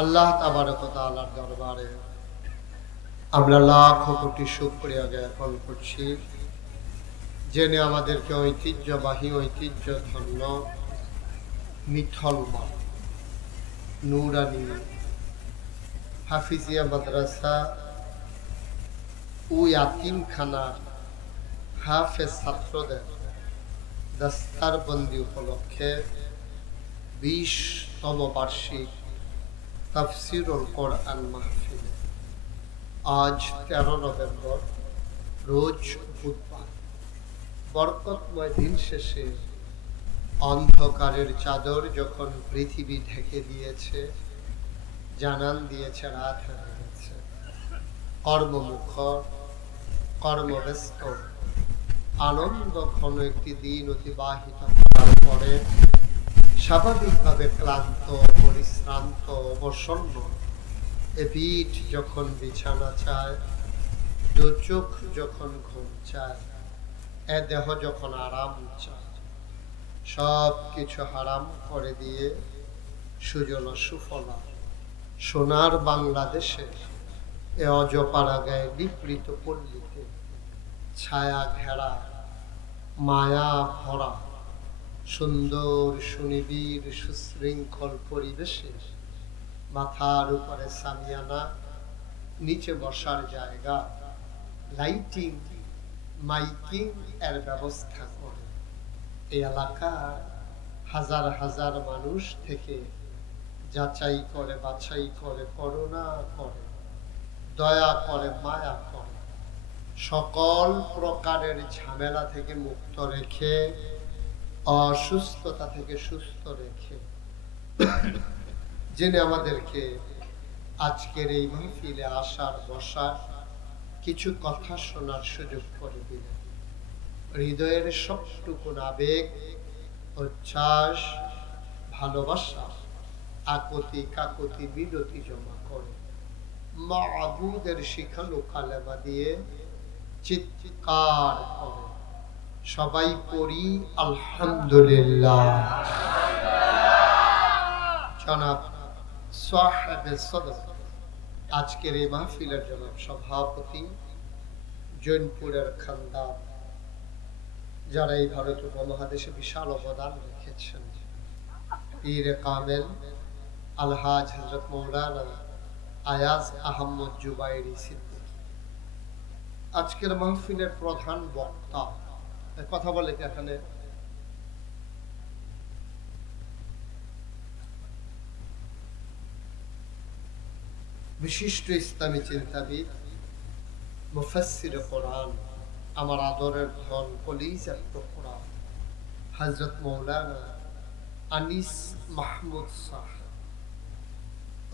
আল্লাহ তাবারক ওয়া তাআলার দরবারে আমরা লাখ কোটি শুকরিয়া জ্ঞাপন করছি, যিনি আমাদেরকে ঐতিহ্যবাহী ঐতিহ্যধন্য মিথলমা নুরানি হাফিজিয়া মাদ্রাসা ও ইয়াতিমখানার হাফেজ ছাত্রদের দস্তারবন্দি উপলক্ষে 20তম বার্ষিক তাফসীরুল কোরআন মাহফিল আজ 13 নভেম্বর রোজ বুধবার বরকতময় দিন শেষে অন্ধকারের চাদর যখন পৃথিবী ঢেকে দিয়েছে, জানান দিয়েছে রাত হয়ে গেছে, কর্মমুখর কর্মব্যস্ত আনন্দ ঘন একটি দিন অতিবাহিত করার পরে স্বাভাবিকভাবে ক্লান্ত পরিশ্রান্ত অবসন্ন এ পিঠ যখন বিছানা চায়, দু চোখ যখন ঘুম চায়, এ দেহ যখন আরাম চায়, সব কিছু হারাম করে দিয়ে সুজলা সুফলা সোনার বাংলাদেশে এ অজপাড়া গায়ে নিপৃত পল্লীতে ছায়া ঘেরা মায়া ভরা সুন্দর সুনিবিড় সুশৃঙ্খল পরিবেশে মাথার উপরে সামিয়ানা, নিচে বসার জায়গা, লাইটিং মাইকিং এর ব্যবস্থা করে এই এলাকার হাজার হাজার মানুষ থেকে যাচাই করে বাছাই করে করুণা করে দয়া করে মায়া করে সকল প্রকারের ঝামেলা থেকে মুক্ত রেখে অসুস্থতা থেকে সুস্থ রেখে যিনি আমাদেরকে আজকের এই মাহফিলে আসার বসার কিছু কথা শোনার সুযোগ করে দিলেন, হৃদয়ের সবটুকু আবেগ উচ্ছ্বাস ভালোবাসা আকতি কাকতি বিরতি জমা করে মাবুদের শিখানো কালেমা দিয়ে চিৎকার করে সবাই পড়ি আলহামদুলিল্লাহ। জনাব সাহেবে সদর আজকের এই মাহফিলের জনাব সভাপতি, জৈনপুরের খানদান, যারা এই ভারত উপমহাদেশে বিশাল অবদান রেখেছেন, পীর কামেল আলহাজ হযরত মৌলানা আয়াজ আহমদ জুবাইরি সিদ্দিকী আজকের মাহফিলের প্রধান বক্তা। কথা বলে এখানে বিশিষ্ট ইসলামী চিন্তাবিদ মুফাসসির কোরআন, আমার আদরের ধন কলিজার টুকরা হযরত মৌলানা আনিস মাহমুদ সাহেব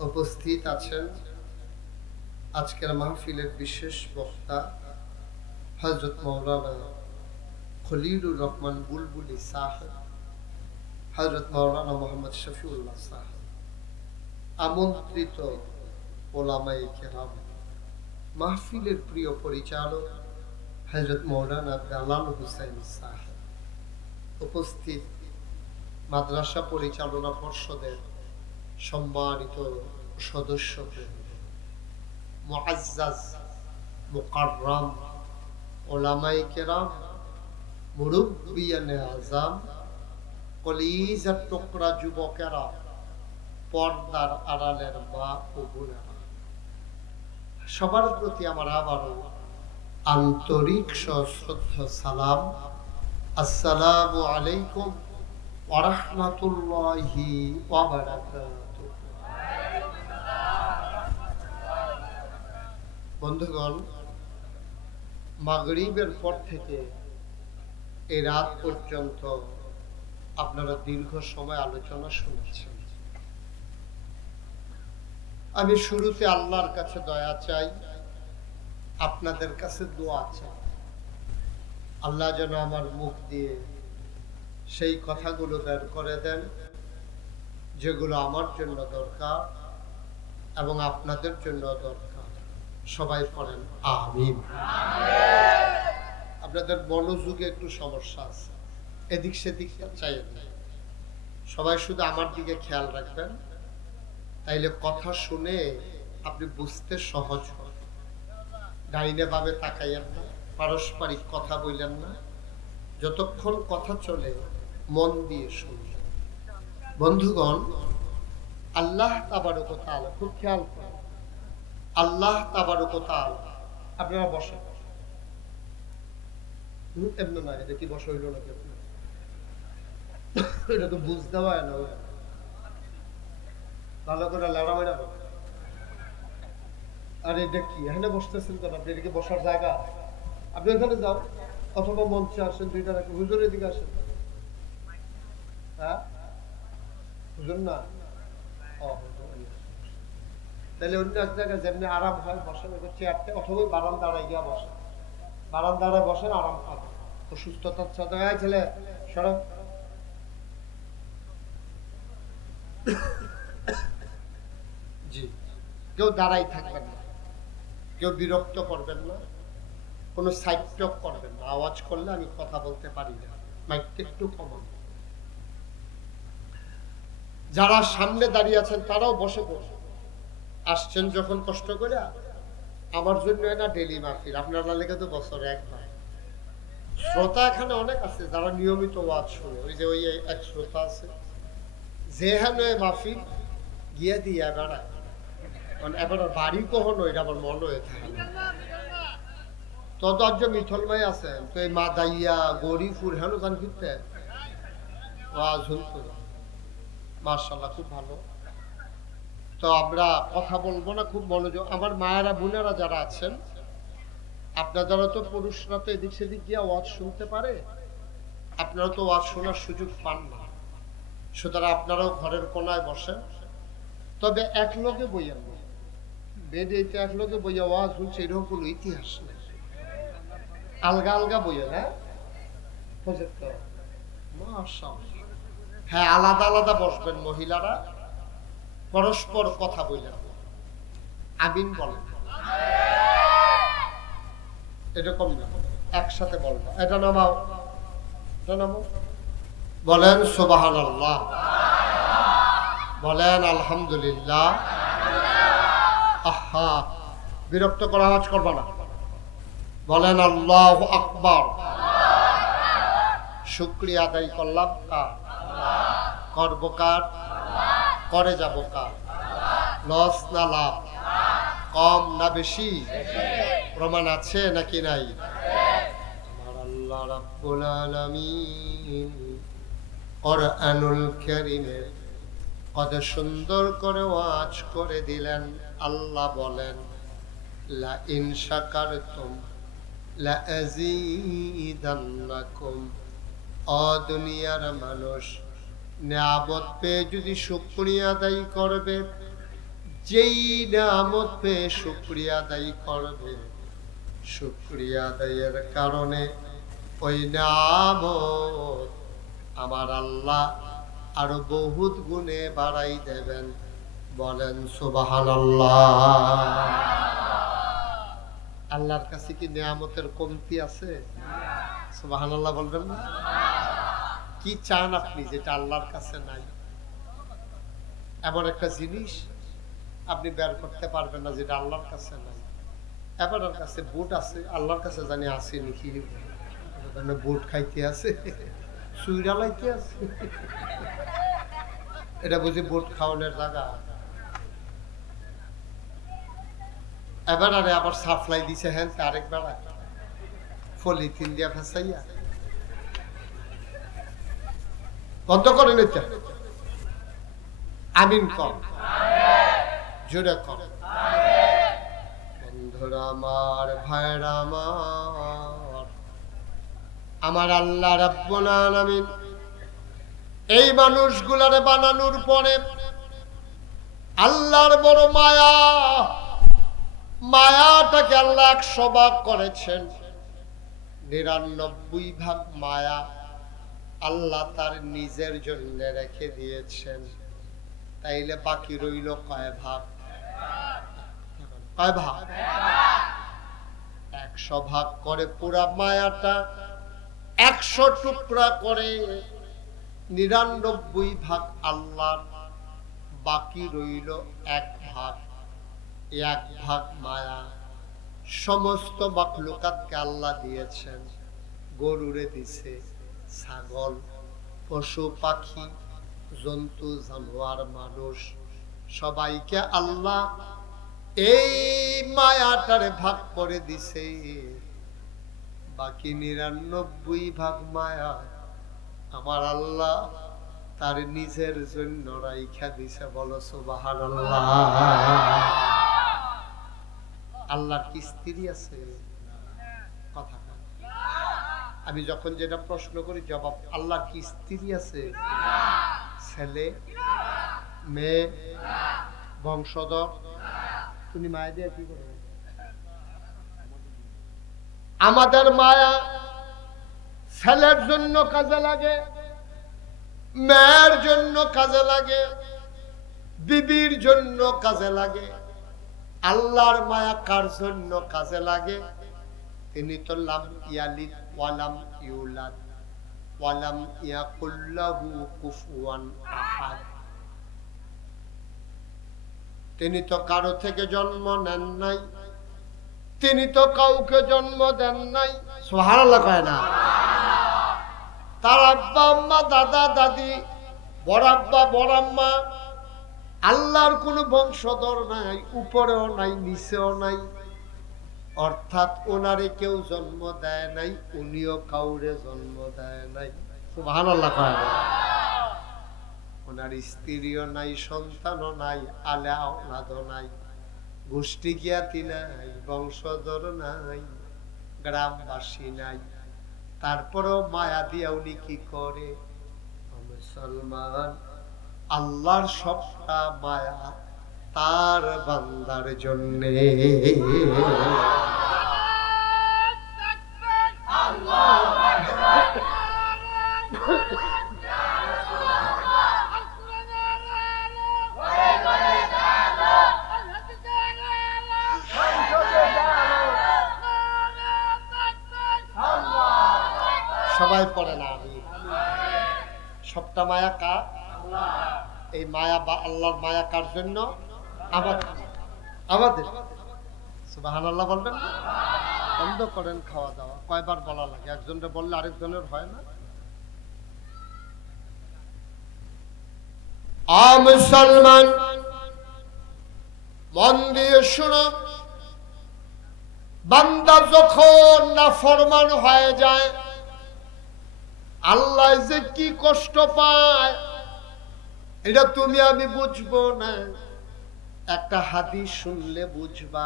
উপস্থিত আছেন। আজকের মাহফিলের বিশেষ বক্তা হযরত মৌলানা খলিলুর রহমান বুলবুলি সাহেব, হযরত মৌলানা মোহাম্মদ শফিউল্লাহ সাহেব, আমন্ত্রিত ওলামায়ে কেরাম, মাহফিলের প্রিয় পরিচালক হযরত মৌলানা বেলাল হুসাইন সাহেব, উপস্থিত মাদ্রাসা পরিচালনা পর্ষদের সম্মানিত সদস্যবৃন্দ, মুআজ্জাজ মুকাররম ওলামায়ে কেরাম, মুরব্বিয়ানে আযম, কলিজার টুকরা যুবকেরা, পর্দার আড়ালের মা ও বোনেরা, সবার প্রতি আমার আবারও আন্তরিক সশ্রদ্ধ সালাম। আসসালামু আলাইকুম ওয়া রাহমাতুল্লাহি ওয়া বারাকাতুহু। বন্ধুগণ, মাগরিবের পর থেকে এই রাত পর্যন্ত আপনারা দীর্ঘ সময় আলোচনা শুনেছেন। আমি শুরুতে আল্লাহর কাছে দয়া চাই, আপনাদের কাছে দোয়া চাই, আল্লাহ যেন আমার মুখ দিয়ে সেই কথাগুলো বের করে দেন যেগুলো আমার জন্য দরকার এবং আপনাদের জন্য দরকার। সবাই পড়েন আমিন। আপনাদের মনোযোগে একটু সমস্যা আছে, এদিক সেদিক চাইবেন না, সবাই শুধু আমার দিকে খেয়াল রাখবেন, তাইলে কথা শুনে আপনি বুঝতে সহজ হয়। ডাইনে ভাবে তাকাইয়েন না, পারস্পরিক কথা বললেন না, যতক্ষণ কথা চলে মন দিয়ে শুনলেন। বন্ধুগণ, আল্লাহ তাবারক ওয়া তাআলা, খুব খেয়াল করেন, আল্লাহ তাবারক ওয়া তাআলা, আপনারা বসেন, এমনি না, এটা কি বসা হইল নাকি? এটা তো বুঝতে হয় না, ভালো করে লড়া হয় না। আর এটা কি এখানে বসতেছেন কেন? আপনি এটা কি বসার জায়গা? আপনি এখানে যাও, অথবা মঞ্চে আসেন, দুইটা রাখেন, হুজুরের দিকে আসেন। হ্যাঁ, হুজুর না, তাহলে অন্য এক জায়গায় যেমনি আরাম হয় বসেন, চেয়ারতে, অথবা বারান্দায় গিয়া বসেন, বারান্দায় বসেন, আরাম পাবেন। অসুস্থতার সাথে ছেলে সরব। জি, কেউ দাঁড়াই থাকবেন না, কেউ বিরক্ত করবেন না, কোনো সাইড টক করবেন না। আওয়াজ করলে আমি কথা বলতে পারি না, মাইকটা একটু কমান। যারা সামনে দাঁড়িয়ে আছেন তারাও বসে বসে আসছেন যখন কষ্ট করে। আমার জন্য না ডেলি মাহফিল, আপনারা লেগে তো বছরে একবার। শ্রোতা এখানে অনেক আছে যারা নিয়মিত ওয়াজ শুনে। ওই যে ওই এক শ্রোতা আছে যেখানে মাহফিল গিয়ে দিয়ে বেড়ায়, মানে এবার বাড়ি কখনো এটা আমার মনে হয়ে থাকে। তত মিথল ভাই আছেন তো, এই মা দাইয়া গরিপুর হেন গান ফিরতে ওয়াজ শুনতো, মাশাআল্লাহ খুব ভালো। তো আমরা কথা বলবো না, খুব মনোযোগ। আমার মায়েরা বোনেরা যারা আছেন, আপনারা তো পুরুষরা তো এদিক সেদিক গিয়ে ওয়াজ শুনতে পারে, আপনারা তো ওয়াজ শোনার সুযোগ পান না, সুতরাং আপনারাও ঘরের কোনায় বসেন। তবে এক লোকে বইয়েন না, বেডে এক লোকে বইয়া ওয়াজ শুনছে এরকম কোনো ইতিহাস নেই। আলগা আলগা বইয়েন। হ্যাঁ, আলাদা আলাদা বসবেন। মহিলারা পরস্পর কথা বললেন, আমিন বলেন, এরকম না, একসাথে বলবো। এটা নামাও, এটা নামাও, বলেন সুবহানাল্লাহ, বলেন আলহামদুলিল্লাহ। আহা, বিরক্ত করা আওয়াজ করবা না, বলেন আল্লাহু আকবার। শুকরিয়া আদায় করলাম কার? করব কার? করে যাব কার? লস না লাভ? কম না বেশি? প্রমাণ আছে নাকি নাই? আমার আল্লাহ রাব্বুল আলামিন কোরআনুল কারীমে কত সুন্দর করে ওয়াজ করে দিলেন। আল্লাহ বলেন, লা ইন শাকারতুম লা আযীদান্নাকুম। ও দুনিয়ার মানুষ, নিয়ামত পেয়ে যদি শুকরিয়া আদায় করবে, যেই নিয়ামত পেয়ে শুকরিয়া আদায় করবে, শুকরিয়া আদায়ের কারণে ওই নিয়ামত আমার আল্লাহ আরো বহুত গুণে বাড়াই দেবেন। বলেন সুবহানাল্লাহ। আল্লাহর কাছে কি নিয়ামতের কমতি আছে? সুবহানাল্লাহ বলবেন না? কি চান আপনি যেটা আল্লাহর কাছে নাই? এমন একটা জিনিস আপনি বের করতে পারবেন না যেটা আল্লাহর কাছে নাই। এবার কাছে বুট আছে, আল্লাহর কাছে জানি আছে নাকি? বুট খাইতে আছে, সুইরালাইতে আছে, এটা বুঝি বুট খাওয়ানোর জায়গা। এবার আরে আবার সাপ্লাই দিছে, হ্যাঁ আরেকবার পলিথিন দিয়া ফেসাইয়া বন্ধ করে নিতে। আমিন কম, জোরে কম। বন্ধুরা আমার, ভাইরা আমার, আমার আল্লাহ রাব্বুল আলামিন এই মানুষগুলারে বানানোর পরে আল্লাহর বড় মায়া, মায়াটাকে আল্লাহ 100 ভাগ করেছেন। 99 ভাগ মায়া আল্লাহ তার নিজের জন্য রেখে দিয়েছেন। তাইলে বাকি রইল কয় ভাগ? কয় ভাগ? 100 ভাগ করে পুরা মায়াটা 100 টুকরা করে 99 ভাগ আল্লাহর, বাকি রইল এক ভাগ। এক ভাগ মায়া সমস্ত মাখলুকাতকে আল্লাহ দিয়েছেন। গরুরে দিছে, ছাগল, পশু পাখি, জন্তু জানোয়ার, মানুষ, সবাইকে আল্লাহ এই মায়াটারে ভাগ করে দিছে। বাকি ৯৯ ভাগ মায়া আমার আল্লাহ তার নিজের জন্য রাইখা দিছে। বলো সুবহানাল্লাহ। আল্লাহর কি স্ত্রী আছে? কথা আমি যখন যেটা প্রশ্ন করি জবাব, আল্লাহর কি স্ত্রী আছে? ছেলে, মেয়ে, বংশধর? তুমি মায়া দিয়ে কি করবে? আমাদের মায়া ছেলের জন্য কাজে লাগে, মেয়ের জন্য কাজে লাগে, বিবির জন্য কাজে লাগে। আল্লাহর মায়া কার জন্য কাজে লাগে? তিনি তো লাম ইয়ালিদ ওয়ালাম ইউলাদ ওয়ালাম ইয়াকুল লাহু কুফুয়ান আহাদ। তিনি তো কারো থেকে জন্ম নেন নাই, তিনি তো কাউকে জন্ম দেন নাই। সুবহানাল্লাহ কয় না? তার আব্বা আম্মা, দাদা দাদি, বড় আব্বা বড় আম্মা, আল্লাহর কোনো বংশধর নাই, উপরেও নাই নিচেও নাই। অর্থাৎ ওনারে কেউ জন্ম দেয় নাই, উনিও কাউরে জন্ম দেয় নাই। সুবহানাল্লাহ কয় না? ওনার স্ত্রীও নাই, সন্তানও নাই, আলে আওলাদও নাই, গোষ্ঠী জ্ঞাতি নাই, বংশধর নাই, গ্রামবাসী নাই। তারপরেও মায়া দিয়া উনি কি করে? মুসলমান আল্লাহর সবটা মায়া তার বান্দার জন্যে। সবাই পড়ে না আমি। সবটা মায়া কার? এই মায়া বা আল্লাহর মায়া কার জন্য? আমাদের। সুবহানাল্লাহ বলবেন। বন্ধ করেন খাওয়া দাওয়া। কয়বার বলা লাগে? একজনের বললে আরেকজনের হয় না। মুসলমান মন দিয়ে শোনো, বান্দা যখন নাফরমান হয়ে যায় আল্লাহ যে কি কষ্ট পায় এটা তুমি আমি বুঝবো না। একটা হাদিস শুনলে বুঝবা।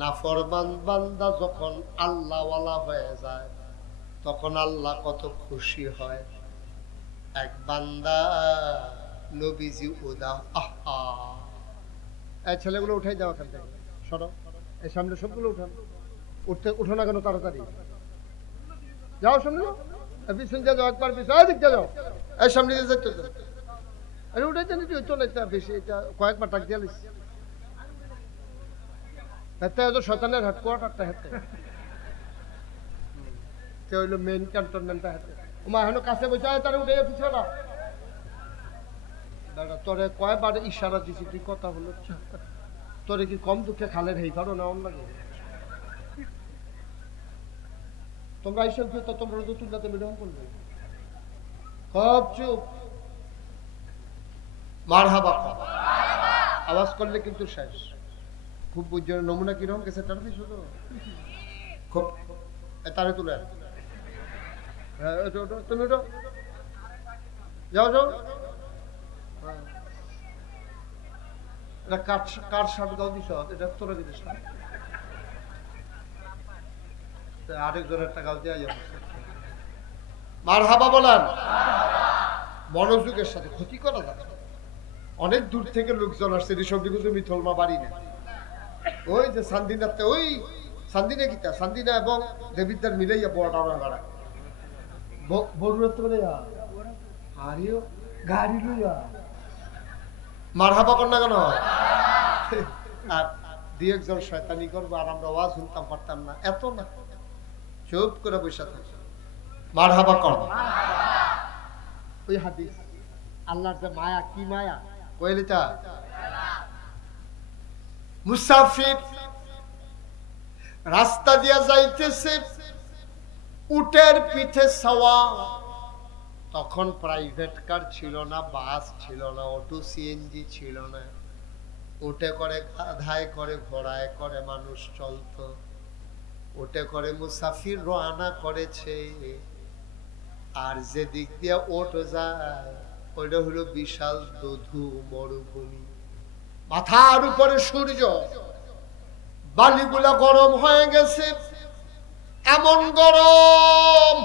নাফরমান বান্দা যখন আল্লাহওয়ালা হয়ে যায় তখন আল্লাহ কত খুশি হয়। এক বান্দা নবীজি উদা, আহা এই ছেলেগুলো উঠাই দাও এখান থেকে, সরো, এই সামনে সবগুলো উঠান। উঠো না কেন তাড়াতাড়ি? যাও সামনে, পিছনে যাও, একবার পিছনে দিক যাও, এই সামনে দিয়ে যেতে। আরে উঠে জানি তুই চলে বেশি, এটা কয়েকবার টাক দিয়ে লিস। শয়তানের হেডকোয়ার্টারটা হেঁটে কে হইলো মেইন ক্যান্টনমেন্টটা হেঁটে। ওমা এখন কাছে বসে তারা উঠে পিছনে দাদা তোরে কয়বার ইশারা দিছি, তুই কথা হলো তোরে কি কম দুঃখে খালের হেই পারো না? অন্য লাগে তোমরা এইসব তো তোমরা তো তুলনাতে বিরহণ করবে। সব চুপ, মারহাবা আওয়াজ করলে কিন্তু শেষ। খুব বুঝছো নমুনা কিরকম গেছে তার দিছো তো খুব তারে তুলে তুমি যাও যাও। এটা কার শার্ট গাও দিছ? এটা তোরা দিস না, আরেকজনের টাকাও দেওয়া যাবে। মারহাবা বলেন। মনোযোগের সাথে ক্ষতি করা যাবে। অনেক দূর থেকে লোকজন আসছে, ঋষভবিগুলো মিথলমা বাড়ি না। ওই যে সান্দিনাতে, ওই সান্দিনা গীতা, সান্দিনা এবং দেবিদ্দার মিলাইয়া বড় গাড়া গাড়ি লইয়া মারহাবা কর না কেন? আর দুই একজন শয়তানি করবো আর আমরা ওয়াজ শুনতাম পারতাম না, এত না, চুপ করে বসে থাকি। মারহাবা কর। ওই হাদিস আল্লাহর যে মায়া, কি মায়া? কইলিতা মুসাফির রাস্তা দিয়া যাইতেছে, উটের পিঠে সওয়ার। তখন প্রাইভেট কার ছিল না, বাস ছিল না, অটো সিএনজি ছিল না। উটে করে, গাধায় করে, ঘোড়ায় করে মানুষ চলতো। উটে করে মুসাফির রওনা করেছে। আর যে দিক দিয়ে ওট যায় ওইটা হলো বিশাল দধু মরুভূমি। মাথার উপরে সূর্য, বালিগুলা গরম হয়ে গেছে, এমন গরম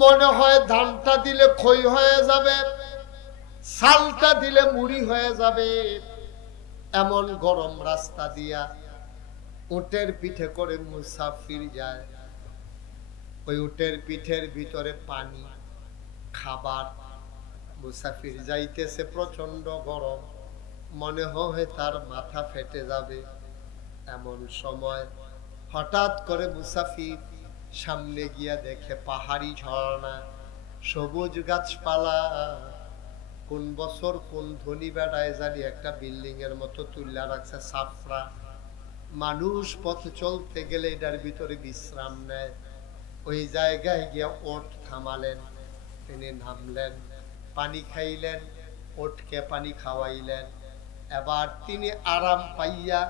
মনে হয় ধানটা দিলে খই হয়ে যাবে, চালটা দিলে মুড়ি হয়ে যাবে। এমন গরম রাস্তা দিয়া উটের পিঠে করে মুসাফির যায়। ওই উটের পিঠের ভিতরে পানি, খাবার। মুসাফির যাইতেছে, প্রচন্ড গরম, মনে হয় তার মাথা ফেটে যাবে। এমন সময় হঠাৎ করে মুসাফির সামনে গিয়া দেখে পাহাড়ি ঝর্ণা, সবুজ গাছপালা। কোন বছর কোন ধনী বেড়ায় জানি একটা বিল্ডিং এর মতো তুল্লা রাখছে, সাফরা। মানুষ পথ চলতে গেলে এটার ভিতরে বিশ্রাম নেয়। ওই জায়গায় গিয়া ওট থামালেন, তিনি নামলেন, পানি খাইলেন, ওটকে পানি খাওয়াইলেন। এবার তিনি আরাম পাইয়া,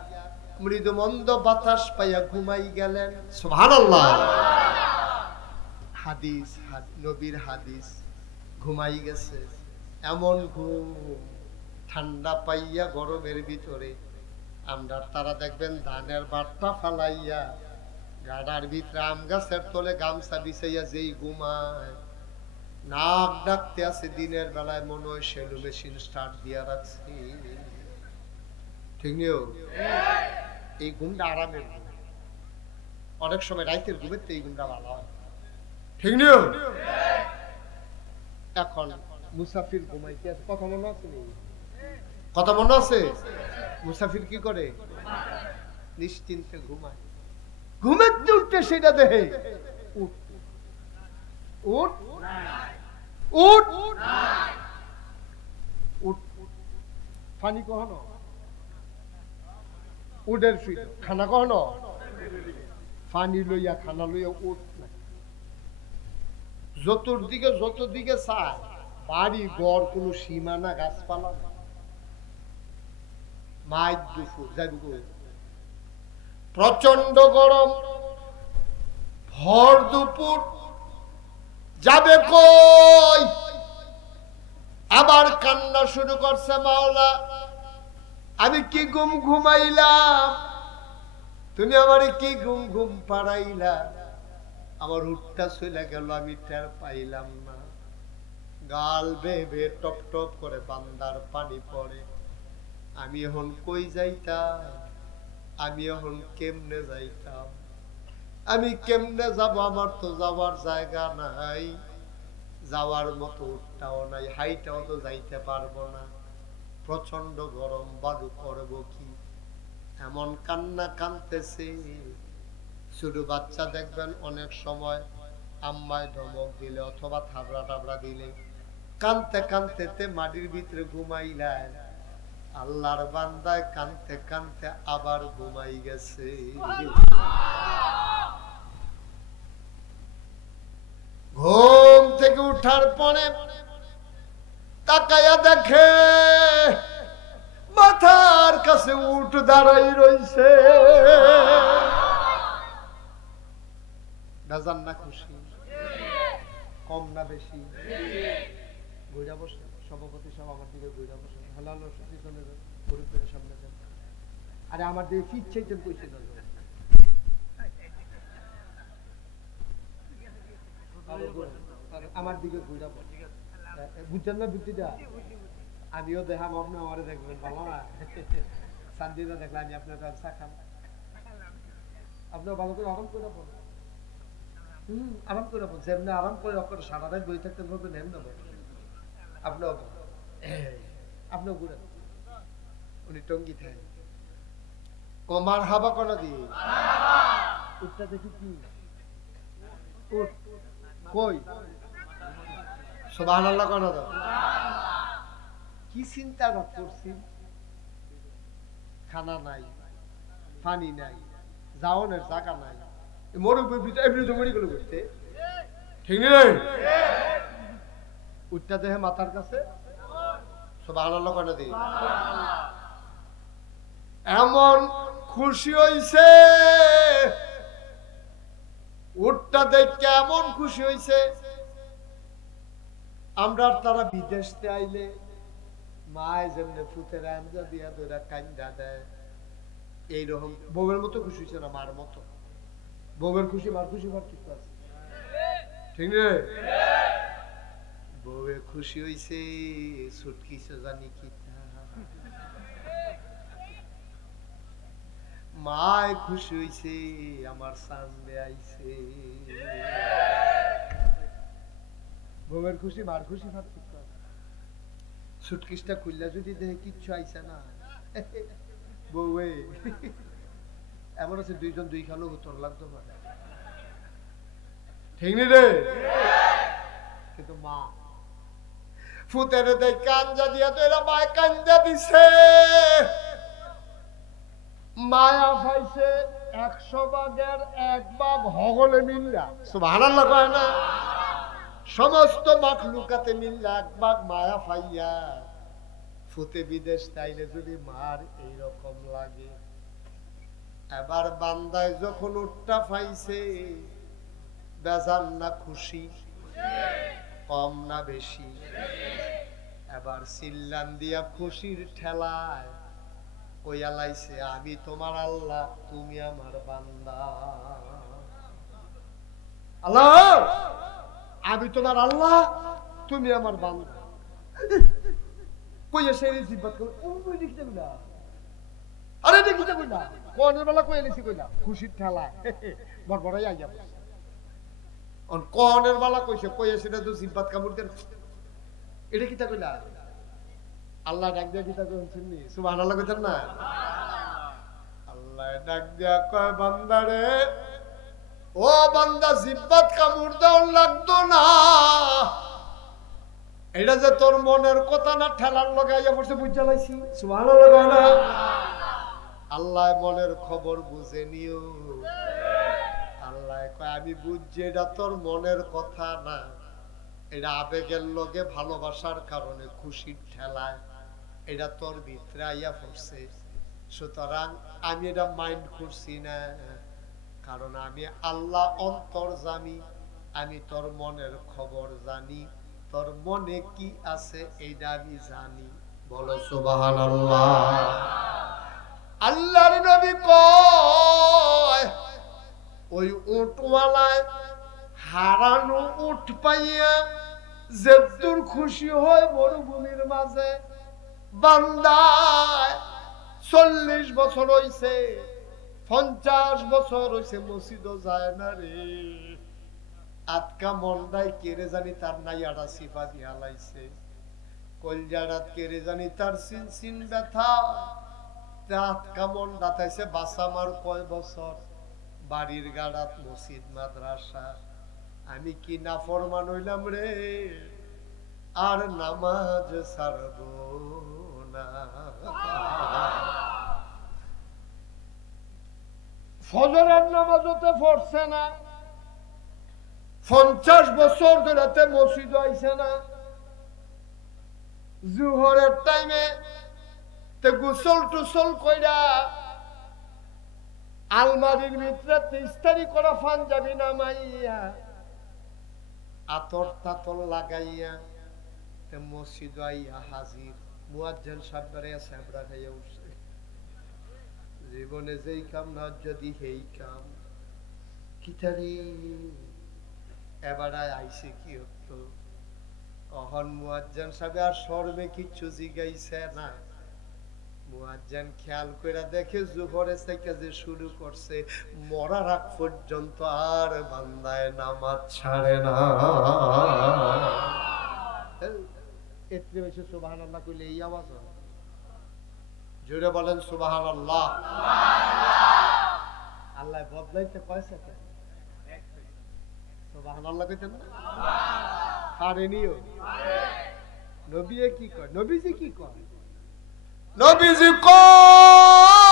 মৃদু মন্দ বাতাস পাইয়া ঘুমাই গেলেন। সুবহানাল্লাহ। হাদিস, নবীর হাদিস, ঘুমাই গেছে। এমন ঘুম, ঠান্ডা পাইয়া গরমের ভিতরে। আমরা তারা দেখবেন ধানের বাট্টা ফালাইয়া গাডার ভিতরে আম গাছের তলে গামছা বিছাইয়া যেই ঘুমায়, নাক ডাকতে আছে দিনের বেলায়, মনে হয় সেলু মেশিন স্টার্ট দিয়া রাখছি। ঠিক নিও, এই ঘুমটা আরামের ঘুম। অনেক সময় রাইতের ঘুমের তো এই ঘুমটা ভালো হয়। ঠিক নিও। এখন মুসাফির ঘুমাইতে আছে, কথা মনে আছে? কথা মনে আছে? মুসাফির কি করে? নিশ্চিন্তে ঘুমায়। ঘুমের উঠতে সেটা দেখে উঠ উঠ উঠ উঠ। পানি কখনো উডের ফিট, খানা কখনো পানি লইয়া, খানা লইয়া উঠ। যতদিকে চায়, বাড়ি ঘর, কোনো সীমানা, গাছপালা না। মাইক দুপুর যাইব, প্রচন্ড গরম, ভর দুপুর, যাবে কই? আবার কান্না শুরু করছে, মাওলা আমি কি ঘুম ঘুমাইলাম, তুমি আমারে কি ঘুম ঘুম পাড়াইলা, আমার উঠটা চলে গেল, আমি টের পাইলাম না। গাল বেয়ে টপ টপ করে বান্দার পানি পড়ে। আমি এখন কই যাইতাম, আমি এখন কেমনে যাইতাম, আমি কেমনে যাব? আমার তো যাওয়ার জায়গা নাই, যাওয়ার মতো উঠটাও নাই, হাইটাও তো যাইতে পারবো না, প্রচন্ড গরম, বালু করব কি? এমন কান্না কানতেছে। ছোট বাচ্চা দেখবেন অনেক সময় আম্মায় ধমক দিলে অথবা থাবড়া টাবড়া দিলে কানতে কানতে মাটির ভিতরে ঘুমাইলেন। আল্লাহর বান্দায় কানতে কানতে আবার ঘুমাই গেছে। ঘুম থেকে উঠার পরে তাকায়া দেখে মাথার কাছে উঠ দাঁড়াই রইছে। বেজান না খুশি? কম না বেশি? ঘুরা বসে সভাপতি সব আমার দিকে ঘুরা বসে, ভালো হলো পিছনে গরিব করে সামনে যান। আরে আমার দিকে ফিরছেন কইছে না, আমার দিকে ঘুরা বসে, বুঝছেন না বুদ্ধিটা? আমিও দেখাম, আপনি আমারে দেখবেন, ভালো না? শান্তিটা দেখলে আমি আপনার চা খান, আপনার ভালো করে আরাম করে বলেন। আরাম করে বলছে, এমনি আরাম করে অক্ষর সারা রাত বই থাকতে বলবেন, এমনি বলেন। আপনিও ঘুরেন, উনি টঙ্গি থাকেন। কমার হাবা কোন দিয়ে উঠটা দেখি কি উঠ কই সুবহানাল্লাহ কোন দাও কি চিন্তাটা করছি, খানা নাই, পানি নাই, যাওয়ানোর জায়গা নাই, মরুভূমির ভিতরে এমনি জমড়ি গুলো করতে ঠিক নেই। উঠটা দেহে মাথার কাছে সুবহানাল্লাহ কয়না দিই। এমন খুশি হইছে, উঠটা দেখে এমন খুশি হইছে, আমরা তারা বিদেশে আইলে মায় যেমনি ফুতের আঞ্জা দিয়া ধরে কান্দা দেয়, এইরকম বউয়ের মতো খুশি হয়েছে না মার মতো। বউয়ের খুশি মার খুশি পার্থক্য আছে ঠিক না? বউয়ে খুশি হইছে ছুটকিছে জানি কি, মায় খুশি হইছে আমার সামনে আইছে। বউয়ের খুশি মার খুশি পার্থক্য আছে। সুটকিসটা খুললা যদি দেখে কিচ্ছু আইছে না, বউয়ে এমন আছে দুইজন দুই খালো উত্তর লাগতো পারে ঠিক নি রে। কিন্তু মা ফুতের দেখ কাঞ্জা দিয়া তো এরা মায় কাঞ্জা দিছে, মায়া পাইছে 100 ভাগের 1 ভাগ হগলে মিল্লা সুবহানাল্লাহ কয় না, সমস্ত মাখলুকাতে মিল্লা 1 ভাগ মায়া পাইয়া ফুতে বিদেশ তাইলে যদি মার এইরকম লাগে, এবার বান্দায় যখন উটটা পাইছে বেজান না খুশি, কম না বেশি, এবার চিল্লান দিয়া খুশির ঠেলায় কইয়া লাইছে আমি তোমার আল্লাহ তুমি আমার বান্দা। আল্লাহ আমি তোমার আল্লাহ তুমি আমার বান্দা কইয়া সেই জিব্বাত করে ওই দেখিতে কইলা, আরে দেখিতে কইলা কোনের বেলা কইয়া লিছি কইলা খুশির ঠেলায় বড়বড়াই আইয়া বসে অন কোনের বেলা কইছে কইয়া সেটা তো জিব্বাত কামড় দেন, এটা কিতা কইলা? আল্লাহ ডাক দিয়া কিতা কইছেন শুননি সুবহানাল্লাহ কইতেন না? আল্লাহ ডাক দিয়া কয় বান্দারে, ও বান্দা জিব্বাত কামড় দাও লাগতো না, এটা যে তোর মনের কথা না ঠেলার লাগাইয়া পড়ছে বুঝা লাইছি সুবহানাল্লাহ কয় না? আল্লাহ মনের খবর বুঝে নিও। আল্লাহ কয় আমি বুঝছি এটা তোর মনের কথা না, এটা আবেগের লগে ভালোবাসার কারণে খুশির ঠেলায় এটা তোর ভিতরে আইয়া পড়ছে, সুতরাং আমি এটা মাইন্ড করছি না, কারণ আমি আল্লাহ অন্তর্যামী, আমি তোর মনের খবর জানি, তোর মনে কি আছে এইটা আমি জানি। বলো সুবহানাল্লাহ। আল্লাহর নবী কয় ওই উটওয়ালায় হারানো উট পাইয়া যেদুর খুশি হয় মরুভূমির মাঝে, বান্দায় 40 বছর হইছে 50 বছর হইছে মসজিদও যায় না রে, আটকা মন্ডাই কেড়ে জানি তার নাইয়াটা সিফা দিয়া লাইছে, কলজারাত কেড়ে জানি তার সিন সিন ব্যথা, আটকা মন্ডা তাইছে বাসামার কয় বছর, বাড়ির গাড়াত মসজিদ মাদ্রাসা, আমি কি নাফরমান হইলাম রে, আর নামাজ ছাড়ব না। ফজরের নামাজ হতে পড়ছে না, 50 বছর ধরে মসজিদ আইছে না, জুহরের টাইমে তে গোসল টুসল কইরা আলমারির ভিতরে ইস্তারি করা পাঞ্জাবি নামাইয়া আতর তাতর লাগাইয়া মসজিদ আইয়া হাজির, মুয়াজ্জিন সাহেবরে সাহেবরা খাইয়া উঠছে, জীবনে যেই কাম না যদি হেই কাম কিতারে এবার আইছে কি হতো, অহন মুয়াজ্জিন সাহেব আর শরমে কিচ্ছু জিগাইছে না, মুয়াজ্জিন খেয়াল কইরা দেখে জোহরের থেকে যে শুরু করছে মরার আগ পর্যন্ত আর বান্দায় নামাজ ছাড়ে না। এতে বেশি সুবহানাল্লাহ কইলে এই আওয়াজ হয়, জোরে বলেন সুবহানাল্লাহ। আল্লাহ বদলাইতে কয়ছে কেন? সুবহানাল্লাহ কইতেন না? পারেনিও নবী কি কয়, নবীজি কি কয়? নবীজি কয়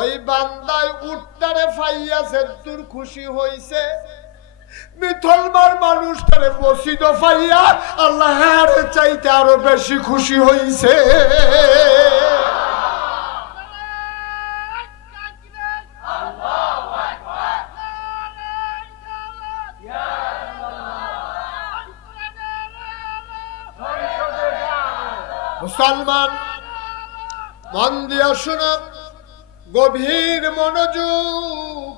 ওই বান্দায় উটটারে ফাইয়াছে দূর খুশি হইছে, মুসলমান মানুষটারে মসজিদ ফাইয়া আল্লাহর চাইতে আরো বেশি খুশি হইছে। মুসলমান মন দিয়া শুনো, গভীর মনোযোগ।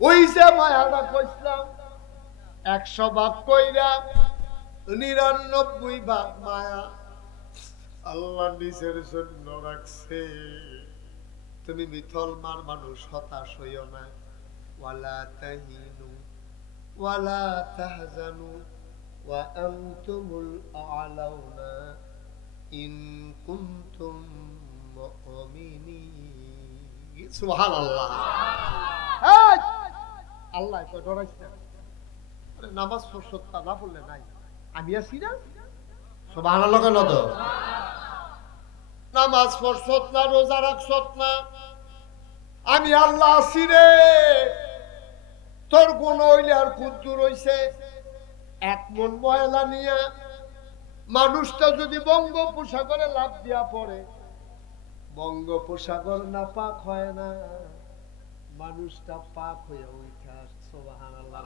ওই যে মায়াটা কইছিলাম 100 ভাগ কইরা 99 ভাগ মায়া আল্লাহ নিজের জন্য রাখছে। তুমি মুসলমান মানুষ হতাশ হইও না। ওয়ালা তাহিনু ওয়ালা তাহজানু ওয়া আনতুমুল আ'লাউনা ইন কুনতুম মুমিনিন। সুবহানাল্লাহ। আল্লাহ কই ডরাইছে না। আরে নামাজ পড়ছতা না পড়লে নাই, আমি আছি না। সুবহানাল্লাহ কেন তো? নামাজ পড়ছত না, রোজা রাখছত না, আমি আল্লাহ আছি রে। তোর গুণ হইলে আর কুদ্দুর হইছে। 1 মন ময়লা নিয়া মানুষটা যদি বঙ্গোপসাগরে লাফ দিয়া পড়ে, বঙ্গোপসাগর না পাক হয় না, মানুষটা পাক হয়ে উঠে। সুবহানাল্লাহ।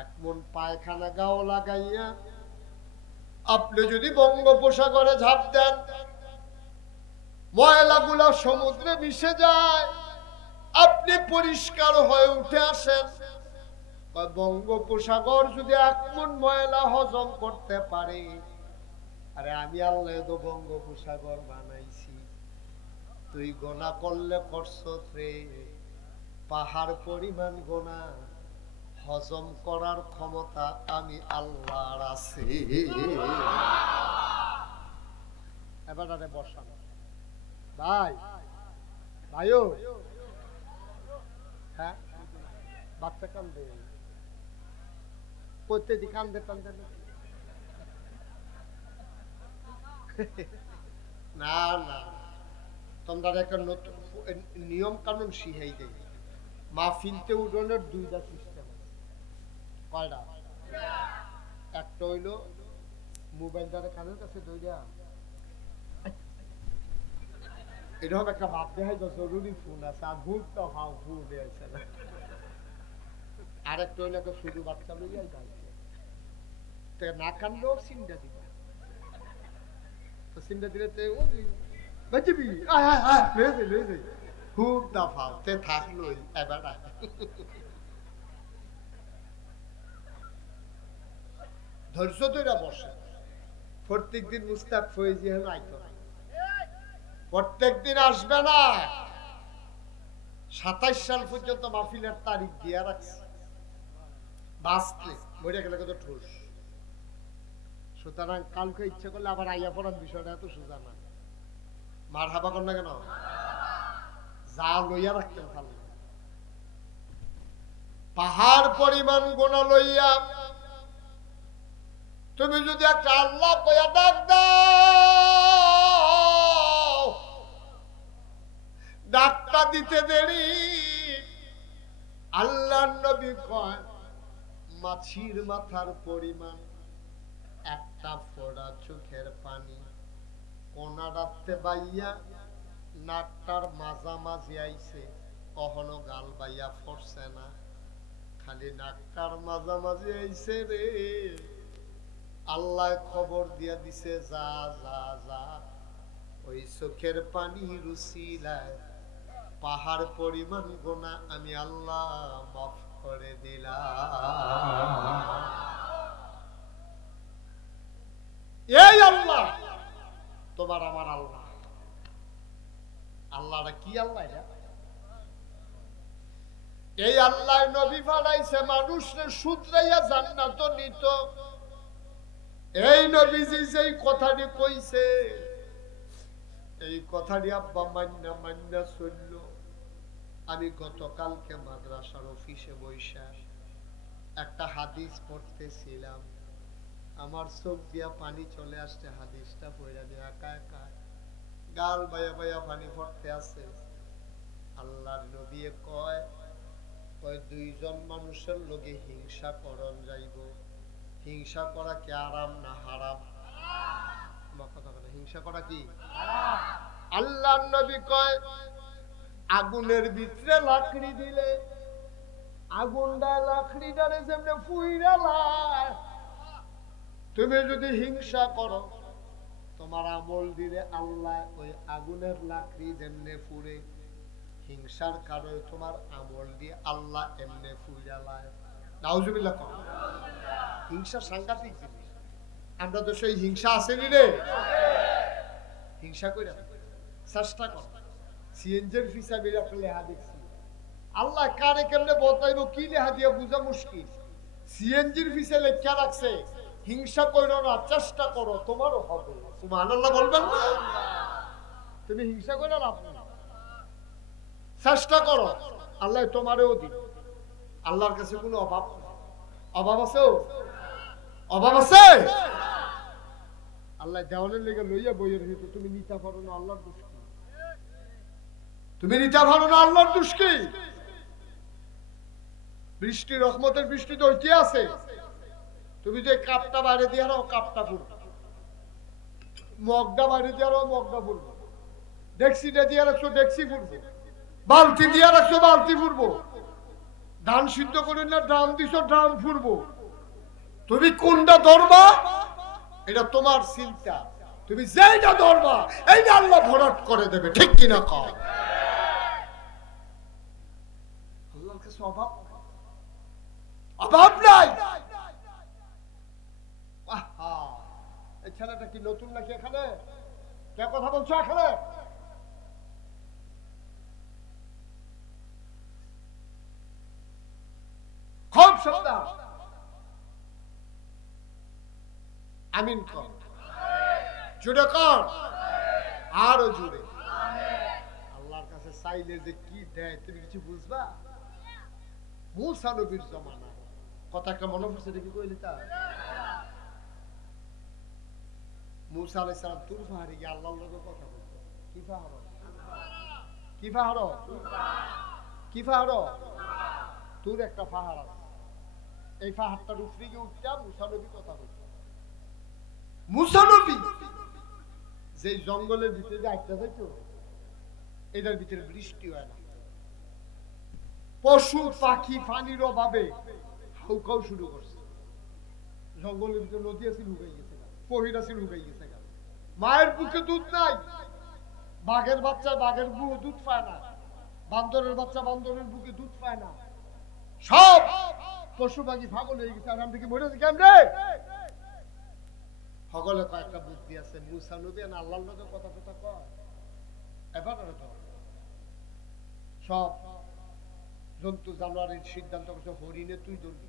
1 মন পায়খানা গাও লাগাইয়া আপনি যদি বঙ্গোপসাগরে ঝাঁপ দেন, ময়লাগুলা সমুদ্রে মিশে যায়, আপনি পরিষ্কার হয়ে উঠে আসেন। বঙ্গোপসাগর যদি 1 মন ময়লা হজম করতে পারে, আরে আমি আল্লাহ তো বঙ্গোপসাগর বানাইছি, তুই গোনা করলে করছত রে। পাহাড় পরিমাণ গোনা হজম করার ক্ষমতা আমি আল্লাহর আছে। এবার আরে বসান ভাই, ভাইও, হ্যাঁ বাচ্চা কান্দে, প্রত্যেকদিন কান্দে কান্দে না না, তোমরা একটা নতুন নিয়ম কানুন শিখাই দেয়। মাহফিলতে উঠোনের 2টা সিস্টেম আছে। কয়টা? একটা হইল মোবাইল দ্বারা কানের কাছে ধইরা এরকম একটা ভাব দেখাই তো জরুরি ফোন আছে, আর ভুল তো হাও ভুল দিয়েছে না। আরেকটা হইল একটা শুধু বাচ্চা লইয়াই যাচ্ছে, তো না কানলেও চিন্তা দিবা, তো চিন্তা দিলে তো বাঁচবি খুব দফা তে থাকলোই। এবার ধৈর্য ধরে বসে। প্রত্যেকদিন মুস্তাক ফয়েজি হলো আইতো না, প্রত্যেকদিন আসবে না। 27 সাল পর্যন্ত মাহফিলের তারিখ দিয়া রাখছে, বাঁচলে মরে গেলে কত ঠোস। সুতরাং কালকে ইচ্ছে করলে আবার আইয়া পড়ার বিষয়টা এত সোজা না। মার হাবা কর না কেন, যা লইয়া রাখতেন ভালো। পাহাড় পরিমাণ গোনা লইয়া তুমি যদি একটা আল্লাহ কইয়া ডাক দাও, ডাকটা দিতে দেরি। আল্লাহর নবী কয় মাছির মাথার পরিমাণ একটা ফোঁটা চোখের পানি কোনা রাখতে বাইয়া নাকটার মাঝামাঝি আইছে, কখনো গাল বাইয়া ফরছে না, খালি নাকটার মাঝামাঝি আইছে রে। আল্লাহ খবর দিয়া দিছে, যা যা যা, ওই চোখের পানি রুচিলায় পাহাড় পরিমাণ গোনা আমি আল্লাহ মাফ করে দিলাম। এই আল্লাহ তোমার আমার আল্লাহ। আল্লাহটা কি আল্লাহ? এই আল্লাহ নবী পাঠাইছে মানুষের শুধরাইয়া জান্নাত নিত। এই নবীজি যেই কথাটি কইছে, এই কথাটি আব্বা মান্না মান্না চলল। আমি গতকালকে মাদ্রাসার অফিসে বৈশা একটা হাদিস পড়তেছিলাম, আমার চোখ দিয়া পানি চলে আসছে, হাদিসটা পড়ে আমি একা একা গাল বাইয়া বাইয়া পানি পড়তে আছে। আল্লাহর নবী কয় কয় দুইজন মানুষের লগে হিংসা করন যাইব, হিংসা করা কি আরাম না হারাম? আমার কথা বলে, হিংসা করা কি হারাম? আল্লাহর নবী কয় আগুনের ভিতরে লাকড়ি দিলে আগুনটা লাকড়িটারে যেমনে ফুইরা লায়, তুমি যদি হিংসা করো তোমার আমল দিলে আল্লাহ ওই আগুনের লাকড়ি যেমনে ফুরে, হিংসার কারণে তোমার আমল দিয়ে আল্লাহ এমনে ফুইরা লায়। নাউজুবিল্লাহ কর। হিংসা সাংঘাতিক জিনিস। আমরা তো সেই হিংসা আসেনি রে, হিংসা কইরা চেষ্টা কর। সিএনজির ফিসা বের একটা লেহা দেখছি, আল্লাহ কারে কেমনে বতাইব কি লেহা দিয়ে বুঝা মুশকিল। সিএনজির ফিসা লেখা রাখছে হিংসা করো না, চেষ্টা করো তোমারও হবে। সুবহানাল্লাহ বলবেন না? তুমি হিংসা করো না, চেষ্টা করো, আল্লাহ তোমারও দিবে। আল্লাহর কাছে কোনো অভাব অভাব আছে? অভাব আছে? আল্লাহ দেওয়ালের লেগে লইয়া বইয়ের ভিতরে তুমি নিতে পারো না, আল্লাহর দোষ কি? তুমি নিতে পারো না, আল্লাহর দোষ কি? বৃষ্টি রহমতের বৃষ্টি তো কি আছে, তুমি যে কাপটা বাইরে দিয়ে রাখো কাপটা ফুরবে, মগটা বাইরে দিয়ে রাখো মগটা ফুরবে, ডেক্সিটা দিয়ে রাখছো ডেক্সি ফুরবে, বালতি দিয়ে রাখছো বালতি ফুরবো, ধান সিদ্ধ করে না ড্রাম দিছো ড্রাম ফুরবো। তুমি কোনটা ধরবা এটা তোমার চিন্তা, তুমি যেটা ধরবা এইটা আল্লাহ ভরাট করে দেবে, ঠিক কিনা কও? আল্লাহর কাছে অভাব অভাব নাই। এই ছেলেটা কি নতুন নাকি এখানে? কে কথা বলছো এখানে? খুব সুন্দর, আমিন কর, জুড়ে কর, আরো জুড়ে। আল্লাহর কাছে চাইলে যে কি দেয় তুমি কিছু বুঝবা? মুসা নবীর জমানা কথা একটা মনে পড়ছে, দেখি কইলি তা মুসা আলাইহিস সালাম তুর পাহাড়ে গিয়ে আল্লাহর লগে কথা বলতো। কি পাহাড়? কি পাহাড়? কি পাহাড়? তুর একটা পাহাড় আছে, এই পাহাড়টার উপরে গিয়ে উঠতে মুসা নবী কথা বলতো। মুসা নবী যে জঙ্গলের ভিতরে যে আটটা যাইতো, এটার ভিতরে বৃষ্টি হয় না, পশু পাখি পানির অভাবে হাউকাও শুরু করছে। জঙ্গলের ভিতরে নদী আছে লুকাই গেছে, পহির আছে লুকাই গেছে, মায়ের বুকে দুধ নাই, বাঘের বাচ্চা বাঘের বুকে দুধ পায় না, বান্দরের বাচ্চা বান্দরের বুকে দুধ পায় না, সব পশু পাখি পাগল হয়ে গেছে। আরাম থেকে মরে গেছে কেমনে? সকলে কয়েকটা বুদ্ধি আছে, মুসা নবী আর আল্লাহর লগে কথা কথা কয়। এবার সব জন্তু জানোয়ারের সিদ্ধান্ত করছে হরিণে তুই ধরবি,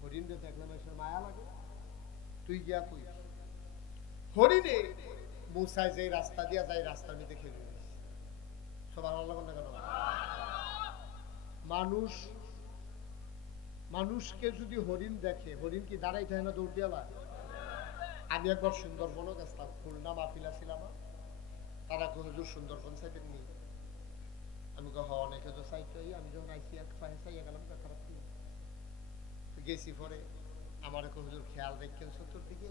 হরিণে দেখলাম এসে মায়া লাগে, তুই গিয়া কই। হরিণে মুসায় যে রাস্তা দিয়া যায় রাস্তার মধ্যে খেলে সব আল্লাহ কেন? মানুষ মানুষকে যদি হরিণ দেখে, হরিণ কি দাঁড়াই থাকে না, দৌড় দিয়া লাগে? আমি একবার সুন্দরবনও গেছিলাম, খুলনা মাহফিল ছিলাম, তারা হুজুর সুন্দরবন চাইবেন নি? আমি অনেকে তো চাইতে, আমি যখন আইসি চাইয়া গেলাম খারাপ কি গেছি, পরে আমার হুজুর খেয়াল রেখেন চতুর্দিকে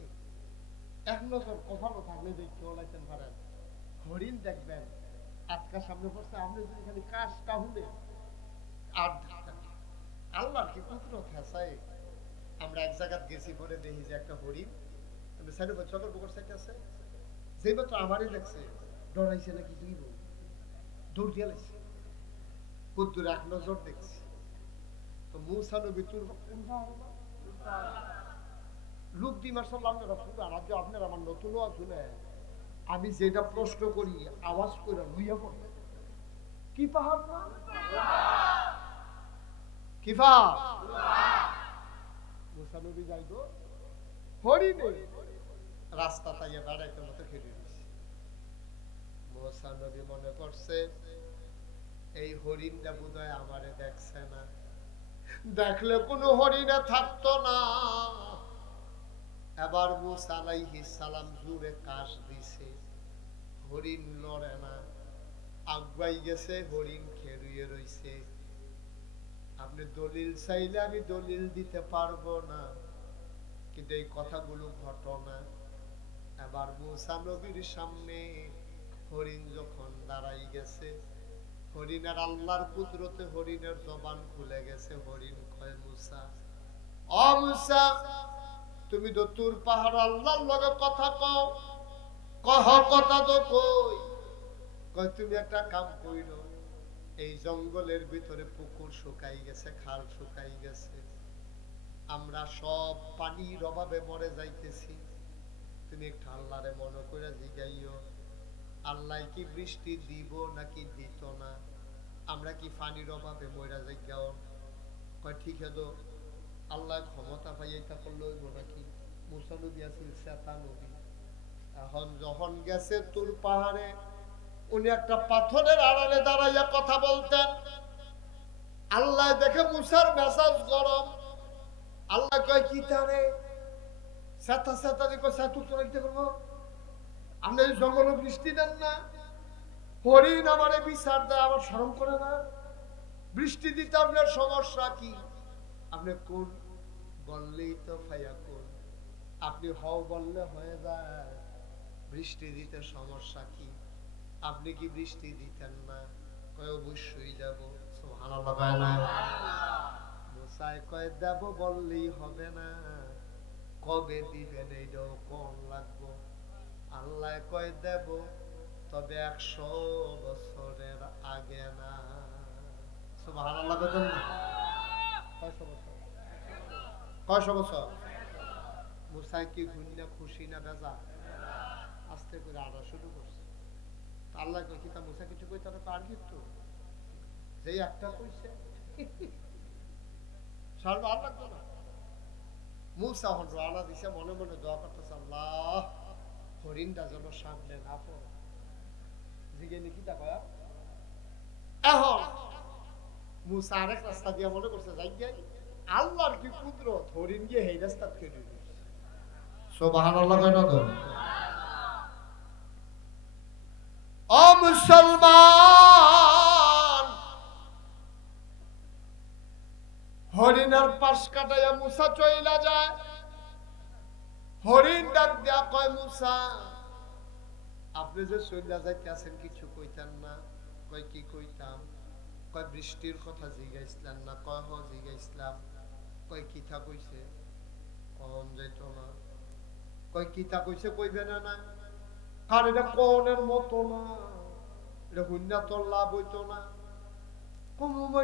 এক নজর কখনো থাকলে দেখতে ওলাইতেন পারেন, হরিণ দেখবেন আটকা সামনে পড়ছে, আপনি যদি খালি কাজটা হলে আর আল্লাহর কি কুদরত আছে। আমরা এক জায়গায় গেছি, পরে দেখি যে একটা হরিণ চকের বুকের সাইডে আছে, যেই মাত্র আমারই দেখছে ডরাইছে নাকি দুই দৌড় দিয়ে লাগছে, কুদ্দুর এক নজর দেখছি। তো মুসা নবী তুর লোক দি মারসাল্লাম আপনার আমার নতুন শুনে আমি যেটা প্রশ্ন করি আওয়াজ করে লইয়া পড়ে। কি পাহাড়? কি পাহাড়? মুসা নবী যাইব হরিণে রাস্তা তাইয়া দাঁড়াইতে মতো খেলে দিচ্ছে। মুসা নবী মনে করছে এই হরিণটা বোধহয় আমারে দেখছে না, দেখলে কোনো হরিণে থাকতো না। এবার মুসা আলাইহিস সালাম জোরে কাশ দিছে, হরিণ লড়ে না, আগুয়াই গেছে, হরিণ খেরুয়ে রইছে। আপনি দলিল চাইলে আমি দলিল দিতে পারবো না, কিন্তু এই কথাগুলো ঘটনা। এবার মুসা নবীর সামনে হরিণ যখন দাঁড়াই গেছে, হরিণের আল্লাহর কুদরতে হরিণের জবান খুলে গেছে। হরিণ কয়, মুসা, ও মুসা, তুমি তো তুর পাহাড় আল্লাহর লগে কথা কও। কহ কথা তো কই। কয় তুমি একটা কাম কইরো, এই জঙ্গলের ভিতরে পুকুর শুকাই গেছে, খাল শুকাই গেছে, আমরা সব পানির অভাবে মরে যাইতেছি। তুমি একটু আল্লাহরে মনে করে জিগাইও, আল্লাহ কি বৃষ্টি দিব নাকি দিত না, আমরা কি পানির অভাবে মরে যাইগাও। কয় ঠিক আছে, আল্লাহ ক্ষমতা পাই এটা করলে হইব নাকি। মুসা নবী আছিল শ্বেতা নবী। এখন যখন গেছে তুর পাহাড়ে, উনি একটা পাথরের আড়ালে দাঁড়াইয়া কথা বলতেন। আল্লাহ দেখে মুসার মেজাজ গরম। আল্লাহ কয়, কি তারে শ্বেতা শ্বেতা দেখো শ্বেত চলাইতে করবো, আপনি জঙ্গল বৃষ্টি দেন না, হরিণ আমারে বিচার দেয়, আমার শরম করে না, বৃষ্টি দিতে আপনার সমস্যা কি? আপনি কোন বললেই তো ফাইয়া কোন, আপনি হও বললে হয়ে যায়, বৃষ্টি দিতে সমস্যা কি? আপনি কি বৃষ্টি দিতেন না? কয় অবশ্যই যাব। সুবহানাল্লাহ কয় না? মুসা কয় দেব বললেই হবে না, কবে দিবেন এইটাও কোন লাগবো। আল্লাহ কয় দেব, তবে 100 বছরের আগে না। সুবহানাল্লাহ বলেন না? 100 বছর, 100 বছর। মুসা কি গুন্না খুশি না বেজা? আস্তে করে আড়া শুরু করছে। আল্লাহ কয়, কি তা মুসা কিছু কই তারা তো আর কিন্তু যেই একটা কইছে সারা আল্লাহ না। মুসা হন রানা দিছে, মনে মনে দোয়া করতেছে, আল্লাহ হরিণটা যেন সামনে না পড়ে। জিগে নাকি তা কয়া এখন মুসা আরেক রাস্তা দিয়ে মনে করছে যাই যাই, আল্লাহর কি কুদরত, হরিণ গিয়ে এই রাস্তা কেটে দিচ্ছে। সুবহানাল্লাহ কয় না তো? ও মুসলমান, হরিণের পাশ কাটাইয়া মুসা চইলা যায়। হরিণ ডাক দিয়া কয়, মুসা আপনি যে চইলা যাইতে আছেন কিছু কইতেন না? কয় কি কইতাম? কয় বৃষ্টির কথা জিগাইছিলেন না? কয় হ জিগাইছিলাম। কয় কিথা কইছে? কম যাইত না। কয় কিথা কইছে কইবে না? না আর এটা কোনের মতো না, এটা হুন্না তোর লাভ হইতো না।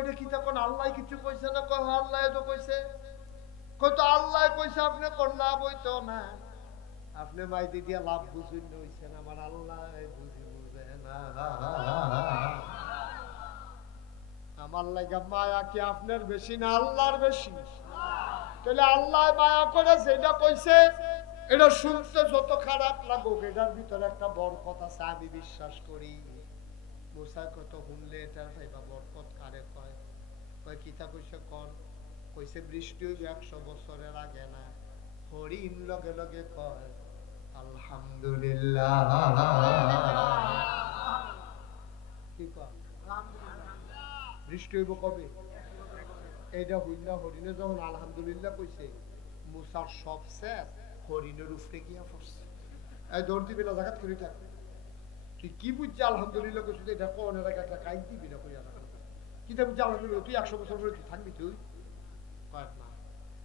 এটা কিতা কোন আল্লাহ কিছু কইছে না? কয় আল্লাহ তো কইছে। কয় তো আল্লাহ কইছে, আপনি কোন লাভ হইতো না, আপনি মাইদি দিয়া লাভ বুঝুন হইছেন, আমার আল্লাহ বুঝি বুঝে না। আমার লাগা মায়া কি আপনার বেশি না আল্লাহর বেশি? তাহলে আল্লাহ মায়া করে যেটা কইছে এটা শুনতে যত খারাপ লাগুক, এটার ভিতরে একটা বরকত আছে, আমি বিশ্বাস করি। মুসা কত শুনলে এটা পাইবা বরকত কারে কয়? কয় কিতা কইছে কোন? কইছে বৃষ্টি হইবে 100 বছরের আগে না। হরিণ লগে লগে কয় আলহামদুলিল্লাহ। কি কয়? বৃষ্টি হইব কবে? এইটা হইনা হরিণে যখন আলহামদুলিল্লাহ কইছে, মুসার সব শেষ, হরিণের উপরে গিয়া পড়ছে। এই দৌড় দিবি না, জাকাত করি থাক। তুই কি বুঝছি আলহামদুলিল্লাহ কইছিস? এটা কোন এলাকা একটা কাইট দিবি না কইয়া রাখ। কি তা বুঝছি আলহামদুলিল্লাহ? তুই 100 বছর পরে তুই থাকবি? তুই কয় না,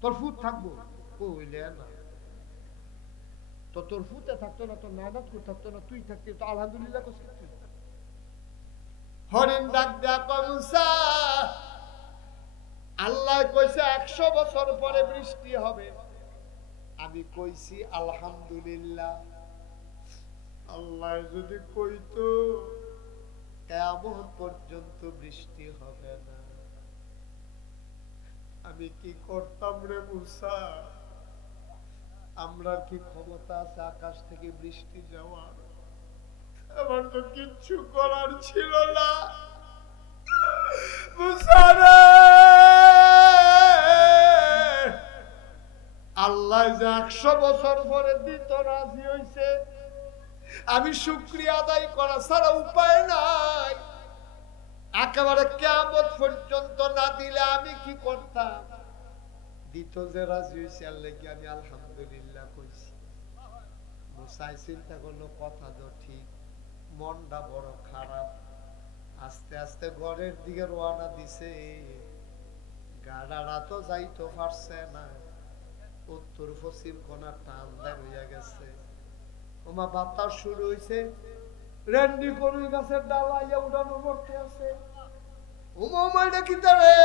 তোর ফুট থাকবো। কইলে না, তো তোর ফুটে থাকতো না, তোর নানাত করে থাকতো না, তুই থাকতি তো আলহামদুলিল্লাহ কইছিস তুই। হরিণ ডাক দেয়া কয়, মুসা আল্লাহ কইছে 100 বছর পরে বৃষ্টি হবে, আমি কইছি আলহামদুলিল্লাহ। আল্লাহ যদি কইতো কিয়ামত পর্যন্ত বৃষ্টি হবে না, আমি কি করতাম রে মুসা? আমরা কি ক্ষমতা আছে আকাশ থেকে বৃষ্টি যাওয়ার? আমার তো কিচ্ছু করার ছিল না মুসা রে। আল্লাহ যে 100 বছর পরে দিত রাজি হইছে, আমি শুকরিয়া আদায় করা ছাড়া উপায় নাই। একেবারে কিয়ামত পর্যন্ত না দিলে আমি কি করতাম? দিত যে রাজি হইছে, আল্লাহ কি আমি আলহামদুলিল্লাহ কইছি। মুসাই চিন্তা করলো কথা তো ঠিক, মনটা বড় খারাপ। আস্তে আস্তে ঘরের দিকে রওনা দিছে। গাড়ারা তো যাইতো পারছে না, উত্তর পশ্চিম কোনা টান দেয় হইয়া গেছে। ওমা বাতাস শুরু হইছে, রেন্ডি করুই গাছের ডালাইয়া উড়ানো করতে আছে। ওমা ওমাইটা কি তারে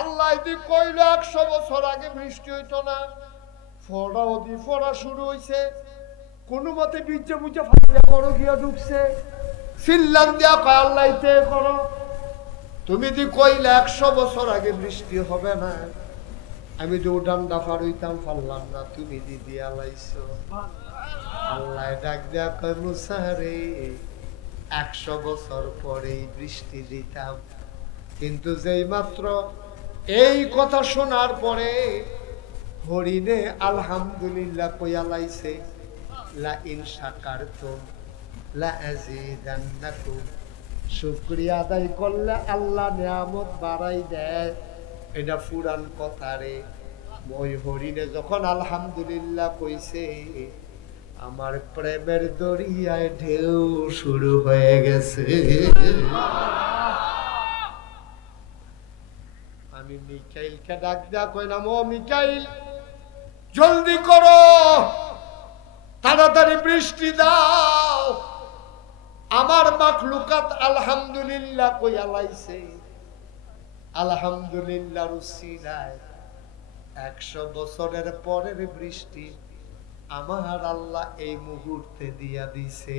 আল্লাহ দি কইল 100 বছর আগে বৃষ্টি হইতো না, ফড়া ওদি ফড়া শুরু হইছে। কোন মতে বীজে বুঝে ফাটিয়া করো গিয়া ঢুকছে। সিল্লান দিয়া কয় আল্লাহতে করো, তুমি দি কইলে 100 বছর আগে বৃষ্টি হবে না, আমি যে উডানটা পার হইতাম পারলাম না, তুমি দিদি আলাইছো। আল্লাহ ডাক দেয়া কয় মুসা রে, 100 বছর পরেই বৃষ্টি দিতাম, কিন্তু যেই মাত্র এই কথা শোনার পরে হরিণে আলহামদুলিল্লাহ কইয়া লাইছে, লা ইন শাকারতুম লা আযীদান্নাকুম, শুকরিয়া আদায় করলে আল্লাহ নিয়ামত বাড়াই দেয়। এটা পুরান কথা রে। ওই হরিণে যখন আলহামদুলিল্লাহ কইছে, আমার প্রেমের দরিয়ায় ঢেউ শুরু হয়ে গেছে। আমি মিকাইলকে ডাক দেয়া কইলাম, ও মিকাইল, জলদি করো, তাড়াতাড়ি বৃষ্টি দাও। আমার মাখলুকাত আলহামদুলিল্লাহ কইয়া লাইছে, আলহামদুলিল্লাহর উসিলায় 100 বছরের পরের বৃষ্টি আমার আল্লাহ এই মুহূর্তে দিয়া দিছে।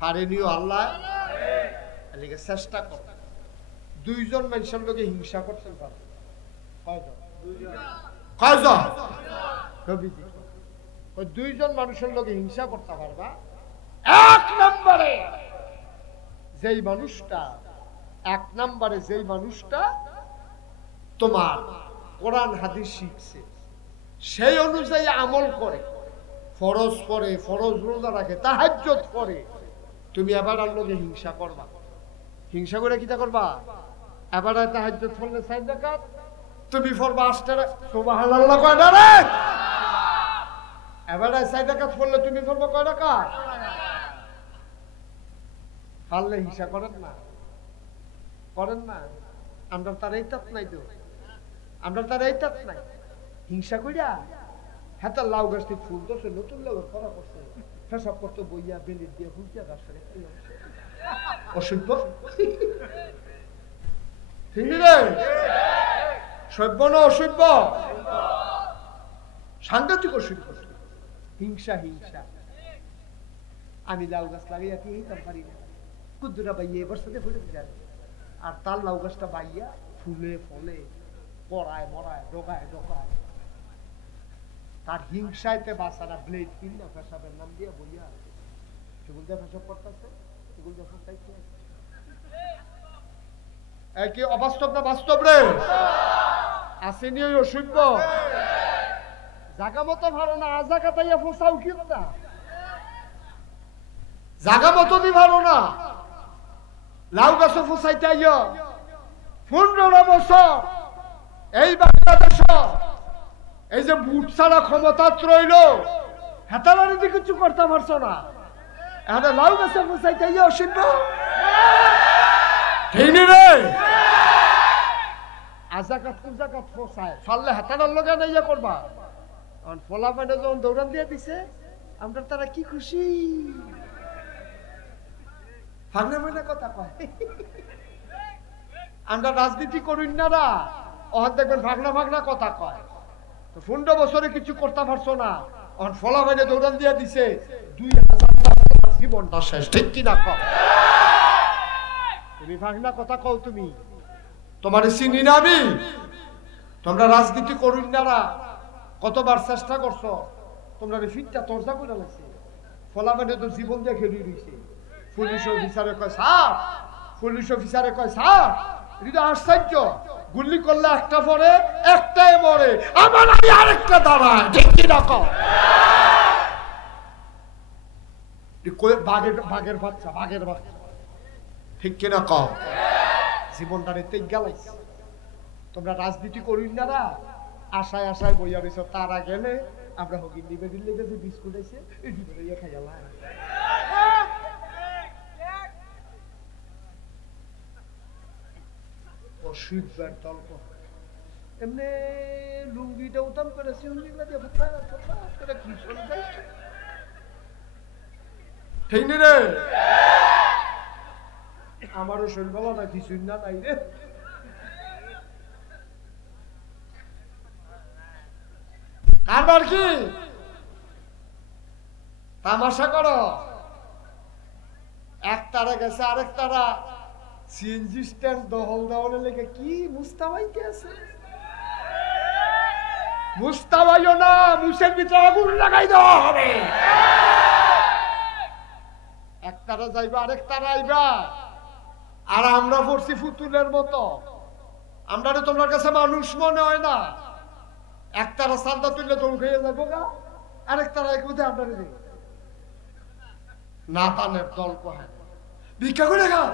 পারেনিও আল্লাহ, এদিকে চেষ্টা কর। 2 জন মানুষের লোকে হিংসা করতে পারবে, কয়জন? 2 জন মানুষের লোকে হিংসা করতে পারবা। 1 নম্বরে যেই মানুষটা তোমার কোরআন হাদিস শিখছে, সেই অনুযায়ী আমল করে, ফরজ পড়ে, ফরজ রোজা রাখে, তাহাজ্জুদ করে, তুমি এবার আর লোকে হিংসা করবা। হিংসা করে কিটা করবা? এবার তাহাজ্জুদ পড়লে 4 রাকাত, তুমি পড়বা 8 রাকাত, সুবহানাল্লাহ কয়টা রে? এবার 4 রাকাত পড়লে তুমি পড়বা কয় রাকাত? পারলে হিংসা করেন না, করেন না। আমরা তার এই তাত নাই, তো আমরা তার এই তাত নাই। হিংসা কইরা হ্যাঁ, তার লাউ গাছ থেকে ফুল ধরছে, নতুন লাউ করা করছে, ফেসব করতে বইয়া বেলির দিয়ে ফুলতে গাছ অসভ্য। ঠিক রে? সভ্য না অসভ্য? সাংঘাতিক অসভ্য। হিংসা হিংসা। আমি লাউ গাছ লাগাইয়া কি হইতাম পারি না, কুদ্দুরা বাইয়া এবার সাথে ফুলে যায়, আর তার লাউ গাছটা বাইয়া ফুলে ফলে পড়ায় মরায় ডোকায় ডোকায়। তার হিংসাইতে বাসারা ব্লেড কিনা পেশাবের নাম দিয়ে বইয়া সেগুলো দিয়ে পেশাব করতেছে, সেগুলো দিয়ে ফসাইছে। কি অবাস্তব না বাস্তব রে? আসেনি ওই অসভ্য। জাগা মতো ভালো না, আজাকা তাইয়া ফসাও কি না, জাগা মতো দি ভালো না। লাউ গাছ ফসাইতে আইয়া 15 বছর এই বাংলাদেশ এই যে বুট ছাড়া ক্ষমতা রইল, হেতালারি দিয়ে কিছু করতে পারছো না। এখন লাউ গাছে ফসাইতে আইয়া অসভ্য। ঠিক রে? আজাকাত কুজাকাত ফসায় ফাললে হেতালার লগে না ইয়া করবা। ফলা পাইনে যখন দৌড়ান দিয়ে দিছে, আমরা তারা কি খুশি। ভাগনা ভাগনা কথা কয়। আমরা রাজনীতি করুন না, অহন দেখবেন ভাগনা ভাগনা কথা কয়। তো 15 বছরে কিছু করতে পারছো না, অহন ফলা পাইনে দৌড়ান দিয়ে দিছে, 2000 জীবনটা শেষ। ঠিক কিনা কও? তুমি ভাগনা কথা কও, তুমি তোমার চিনি না আমি। তোমরা রাজনীতি করুন না, কতবার চেষ্টা করছো, তোমরা ফিটটা তরজা করে লাগছে। ফলা পাইনে তো জীবন দিয়ে খেলি রয়েছে। পুলিশ অফিসারে কয় স্যার, পুলিশ অফিসারে কয় স্যার, এটা আশ্চর্য, গুলি করলে একটা পরে, একটাই মরে, আবার আমি আরেকটা দাঁড়ায়। ঠিক কি রকম? বাঘের বাচ্চা, বাঘের বাচ্চা। ঠিক কিনা কম? জীবনটা রেতে গেলাইছে। তোমরা রাজনীতি করিন না, আশায় আশায় বইয়া রয়েছ, তারা গেলে আমরা হকি নিবেদিন লেগে যে বিস্কুট আছে এই দিবে খাইয়ালা। অসুবিধার তল্প এমনি লুঙ্গিটা উত্তম করেছে, ঠিক নি রে? আমারও শরীর ভালো না, কিছুই না নাই রে। কারবার কি তামাশা করো? এক তারা গেছে, আরেক তারা সিএনজি স্ট্যান্ড দহল দেওয়ালে লেগে কি মুস্তাবাইতে আছে। মুস্তাবাইও না, মুসের ভিতরে আগুন লাগাই দেওয়া হবে। এক তারা যাইবা, আরেক তারা আইবা, আর আমরা পড়ছি ফুতুলের মতো। আমরা তোমার কাছে মানুষ মনে হয় না। এক তারা সালদা তুললে দৌড় খেয়ে যাবো গা, আরেক তারা এক বুঝে আমরা না টানের দল কহে ভিক্ষা করে খা।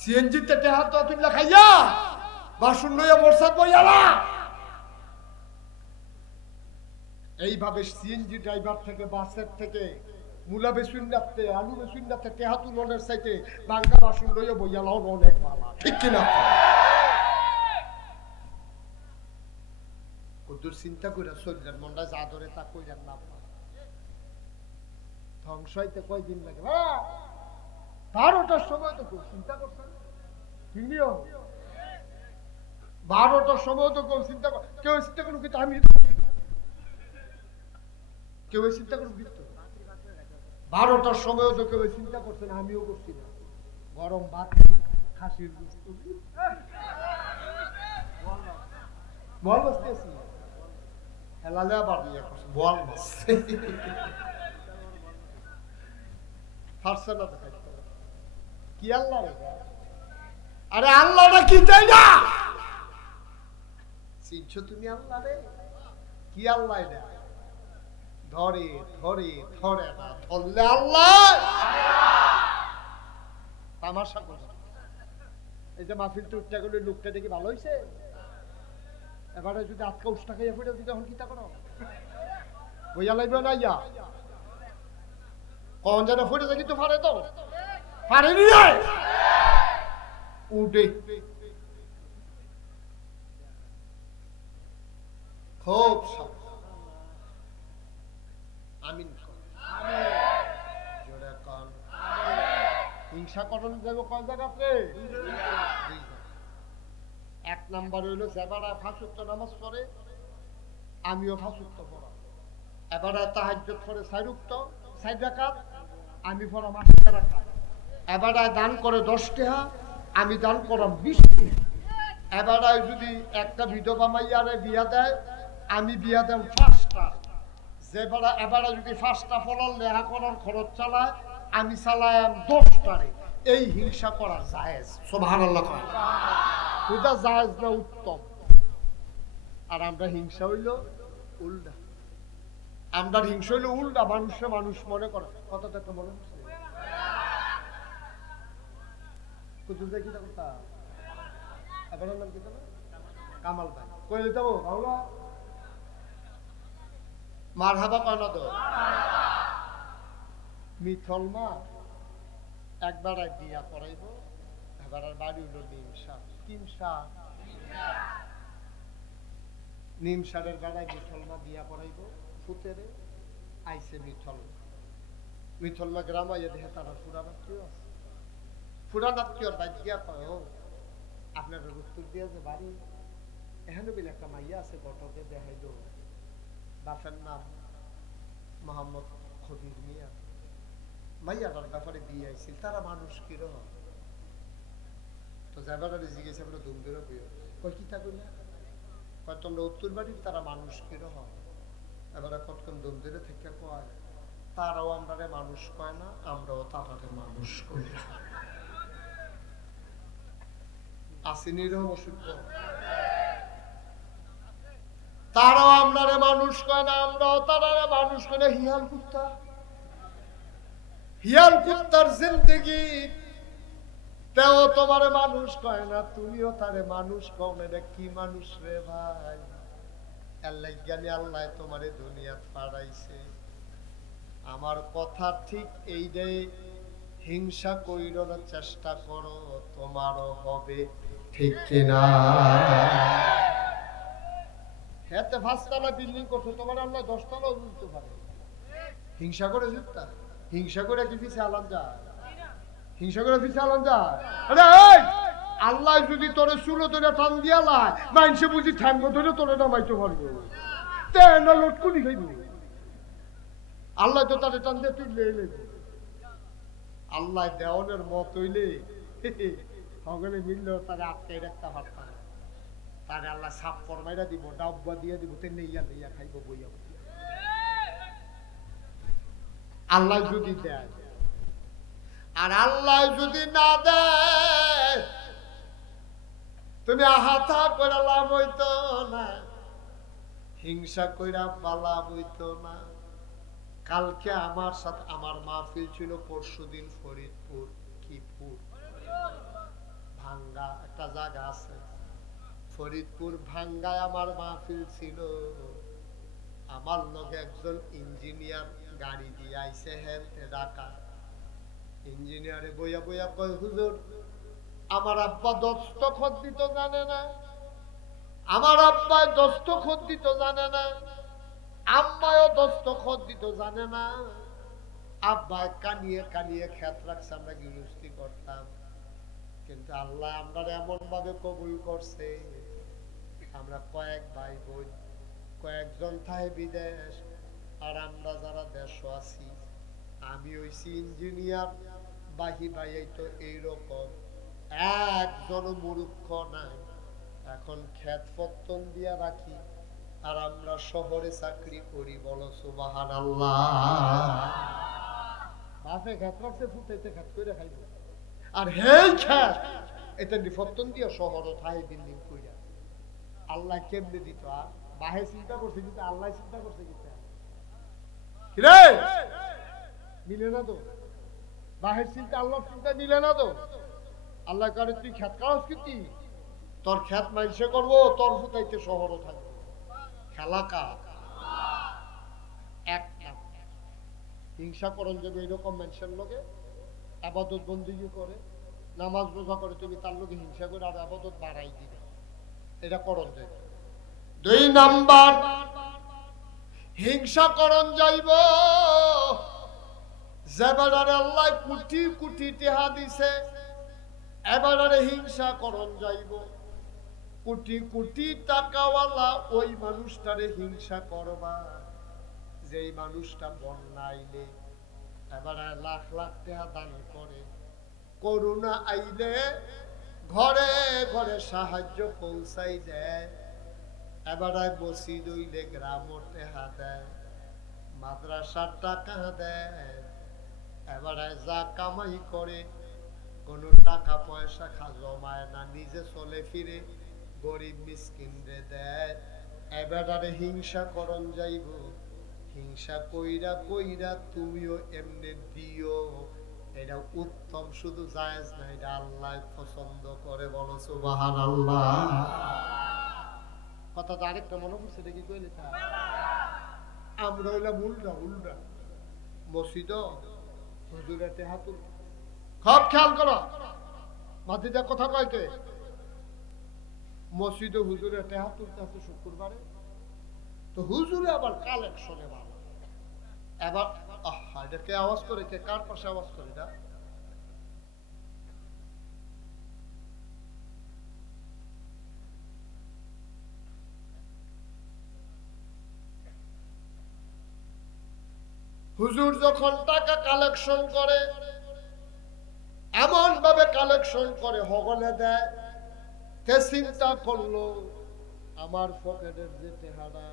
সিএনজিতে টেহা তো তুললে খাইয়া বাসন লইয়া বর্ষাত বইয়ালা। এইভাবে সিএনজি ড্রাইভার থেকে, বাসের থেকে, মুলা বেসুন রাখতে, আলু বেসুন রাখতে টেহা তুলনের চাইতে বাঙ্গা বাসন লইয়া বইয়ালাও অনেক ভালো। ঠিক কিনা? কদ্দুর চিন্তা করে চললেন, মনটা যা ধরে তা কইলেন না। ধ্বংস হইতে কয়দিন লাগে? 12টার সময় তো চিন্তা করছেন, 12টার সময় তো কেউ চিন্তা কর, কেউ চিন্তা করুন কিন্তু আমি কেউ চিন্তা করুন কিন্তু 12টার সময় তো কেউ চিন্তা করছেন, আমিও করছি না। গরম ভাত, খাসির বল বসতেছি হেলালে আবার নিয়ে করছে বল মাছ ফারসে না দেখাইতে কি আল্লাহ রে? আরে আল্লাহটা কি চাই না? চিনছো তুমি আল্লাহ রে? কি আল্লাহ এটা? ধরে ধরে ধরে না ধরলে আল্লাহ তামাশা করে। এই যে মাহফিল টুকটা করলে লোকটা দেখি ভালো হয়েছে, এবারে যদি আজকে উষ্টা খাইয়া ফুটে দিতে তখন কিতা করো? বইয়া লাগবে না ইয়া কখন যেন ফুটে দেখি তো পারে, তো পারেনি উঠে খুব আমিন জোরে কন। হিংসা করণ যাবো কয় জায়গাতে? এক নাম্বার হইলো যেবারা ফাঁসুক্ত নামাজ পড়ে, আমিও ফাঁসুক্ত পড়া। এবারে তাহাজ্জুদ পড়ে 4 রাকাত, আমি পড়াম 8 রাকাত। এবারে দান করে 10 টাকা, আমি দান করাম 20 টাকা। এবারে যদি একটা বিধবা মাইয়ারে বিয়া দেয়, আমি বিয়া দেব 5টা। যেবারে এবারে যদি 5টা ফলার লেহা করার খরচ চালায়, আমি চালাম 10টারে। এই হিংসা করা জায়েজ? সুবহানাল্লাহ। ওটা জায়েজ না উত্তম। আর আমরা হিংসা হইল উল্টা। আমরা হিংসা হইল উল্টা, মানুষে মানুষ মনে করে। কথাটা তো মনে হচ্ছে কামাল ভাই কই যেতে মার হাবা কয়না তো মিথল মা একবার বিয়া করাইব, এবার আর বাড়ি হইল নিম সারের বেড়ায় মিথল মা বিয়া করাইব। ফুতেরে আইসে মিথল মা গ্রাম আইয়া দেখে তারা ফুরানাত্মীয় আছে। ফুরানাত্মীয় বাইক গিয়া কয়, ও আপনার উত্তর দিয়া যে বাড়ি এখানে বলে একটা মাইয়া আছে, গটকে দেখাইল, বাপের নাম মোহাম্মদ খবির মিয়া। মাইয়াটার ব্যাপারে বিয়ে আইছিল, তারা মানুষ কিরম? তো যাবার জিজ্ঞেস আমরা ধুম ধরে বইয়া কয় কি থাকবে না, কয় তোমরা উত্তর বাড়ির তারা মানুষ কিরম? এবারে কতক্ষণ ধুম ধরে থেকে কয়, তারাও আমরা মানুষ কয় না, আমরাও তারারে মানুষ করি। আসেনি এরকম অসভ্য? তারাও আমরারে মানুষ কয় না, আমরাও তারারে মানুষ কয় না। হিয়াল কুত্তা, হিয়াল কুত্তার জিন্দেগি তেও তোমারে মানুষ কয় না, তুমিও তারে মানুষ কও না। এটা কি মানুষ রে ভাই? আল্লাহ জ্ঞানী, আল্লাহ তোমারে দুনিয়াত পাঠাইছে। আমার কথা ঠিক এই যে হিংসা কইরো না, চেষ্টা করো, তোমারও হবে, ঠিক কিনা? হেতে 5 তলা বিল্ডিং করছো, তোমার আল্লাহ 10 তলাও তুলতে পারে। হিংসা করে যুক্তা, হিংসা করে কি পিছে আলাম যায়? হিংসা করে পিছে আলাম যায়? আরে আল্লাহ যদি তোরে চুলো ধরে টান দিয়া লাই, মানুষে বুঝি ঠ্যাঙ্গ ধরে তোরে নামাইতে পারবো? তেন লটকুনি খাইব। আল্লাহ তো তারে টান দিয়ে তুললে এলে, আল্লাহ দেওয়ানের মত হইলে সকলে মিললেও তারে আটকাই রাখতে পারতাম। তারে আল্লাহ সাপ ফরমাইরা দিব, ডাব্বা দিয়ে দিব, তেমনি ইয়া লইয়া খাইব বইয়া। আল্লাহ যদি দেয়, আর আল্লাহ যদি না দেয়, তুমি আহাথা করে লাভ হইতো না, হিংসা কইরা বালা হইতো না। কালকে আমার সাথে আমার মাহফিল ছিল, পরশুদিন ফরিদপুর, কিপুর ভাঙ্গা একটা জায়গা আছে, ফরিদপুর ভাঙ্গায় আমার মাহফিল ছিল। আমার লগে একজন ইঞ্জিনিয়ার গাড়ি দিয়ে আইছে, হেলতে ঢাকা। ইঞ্জিনিয়ারে বইয়া বইয়া কয়, হুজুর আমার আব্বা দস্তখত দিতে জানে না, আমার আব্বা দস্তখত দিতে জানে না, আম্মাও দস্তখত দিতে জানে না। আব্বা কানিয়ে কানিয়ে খেত রাখছে, আমরা গৃহস্থী করতাম, কিন্তু আল্লাহ আমরা এমন ভাবে কবুল করছে, আমরা কয়েক ভাই বোন, কয়েকজন থাকে বিদেশ, আর আমরা যারা দেশ আছি, আমি হইছি ইঞ্জিনিয়ার, বাহি ভাই তো এইরকম একজন মূর্খ নাই। এখন খেত পত্তন দিয়া রাখি, আর আমরা শহরে চাকরি করি। বলো সুবহানাল্লাহ। বাপে খেত রাখছে, ফুটাইতে খেত করে খাইব, আর হেই খেত এটা নিফত্তন দিয়া শহরও থাই বিল্ডিং কইরা। আল্লাহ কেমনে দিত? আর বাহে চিন্তা করছে, কিন্তু আল্লাহ চিন্তা করছে কি রে? মিলে না তো, বাহের চিন্তা আল্লাহর চিন্তা মিলে না তো। আল্লাহ করে তুই খেত কাজ কি, তোর খেত মাইসে করবো, তোর ফুটাইতে শহরও থাকবে। খেলা কা এক হিংসা করন যাবে এরকম মানুষের লগে, আবাদত বন্দিগি করে, নামাজ রোজা করে, তুমি তার লগে হিংসা করে আর আবাদত বাড়াই দিবে, এটা করন যাইব। 2 নাম্বার, হিংসা করন যাইব যেবারে আল্লাহ কোটি কোটি টাকা দিছে, এবারে হিংসা করন যাইব কোটি কোটি টাকাওয়ালা ওই মানুষটারে হিংসা করবা, যেই মানুষটা বন্যাইলে এবারে লাখ লাখ টাকা দান করে, করুণা আইলে ঘরে ঘরে সাহায্য পৌঁছাই দেয়, এবারে মসজিদ হইলে গ্রামর টাকা দেয়, মাদ্রাসার টাকা দেয়, এবারে যা কামাই করে কোনো টাকা পয়সা জমায় না, নিজে চলে ফিরে গরিব মিসকিনরে দেয়। এবারে হিংসা করন যাইব, হিংসা কইরা কইরা তুমিও এমনি দিও, এটা উত্তম, শুধু জায়েজ না, এটা আল্লাহ পছন্দ করে। বলো সুবহানাল্লাহ। কথাটা আরেকটা মনে পড়ছে, দেখি কইলে তা আমরা হইলাম উল্টা উল্টা। মসজিদ হুজুরের হাতুল খুব খেয়াল করো, মাঝিদের কথা কয়কে মসজিদে হুজুরের টেহা তুলতে আছে শুক্রবারে, তো হুজুরে আবার কালেকশনে ভালো। এবার এটা কে আওয়াজ করে? কে কার পাশে আওয়াজ করে? এটা হুজুর যখন টাকা কালেকশন করে, এমন ভাবে কালেকশন করে হগলে দেয়, তে চিন্তা করলো আমার পকেটের যে টেহারা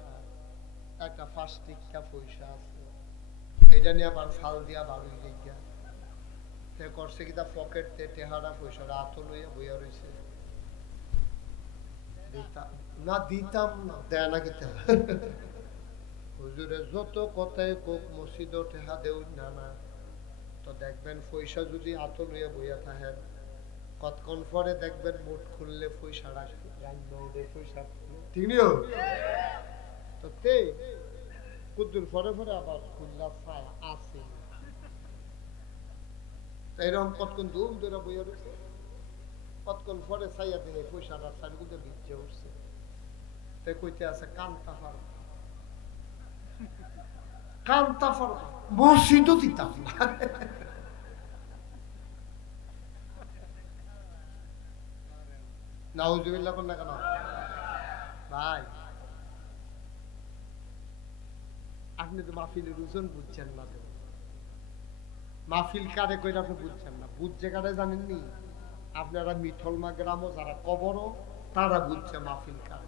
একটা 5 টিকা পয়সা আছে, এটা নিয়ে আবার ফাল দিয়া বাড়ি গিয়া তে করছে কি, তা পকেট তে টেহারা পয়সা রাত লইয়া বইয়া রয়েছে। না দিতাম না, দেয় না কিতা হুজুরে যত কথায় কোক মসজিদ টেহা দেউ না না, তো দেখবেন পয়সা যদি আত লইয়া বইয়া থাকেন, কতক্ষণ পরে দেখবেন মুঠ খুললে পয়সা রাখে পয়সা, ঠিক নিও তো তে কুদ্দুর পরে পরে আবার খুললা চায় আছে, এইরকম কতক্ষণ ধুম ধরে বইয়া রয়েছে, কতক্ষণ পরে চাইয়া দেখে পয়সাটা চার কিন্তু ভিজে উঠছে, তাই কইতে আছে কান্তা ফার কান্তা ফার মসজিদও দিতাম না। নাউজুবিল্লাহ কোন না কেন ভাই, আপনি তো মাহফিলের ওজন বুঝছেন না, তো মাহফিল কারে কইরা আপনি বুঝছেন না, বুঝছে কারে জানেননি আপনারা, মিঠলমা গ্রামও যারা কবরও তারা বুঝছে মাহফিল কারে,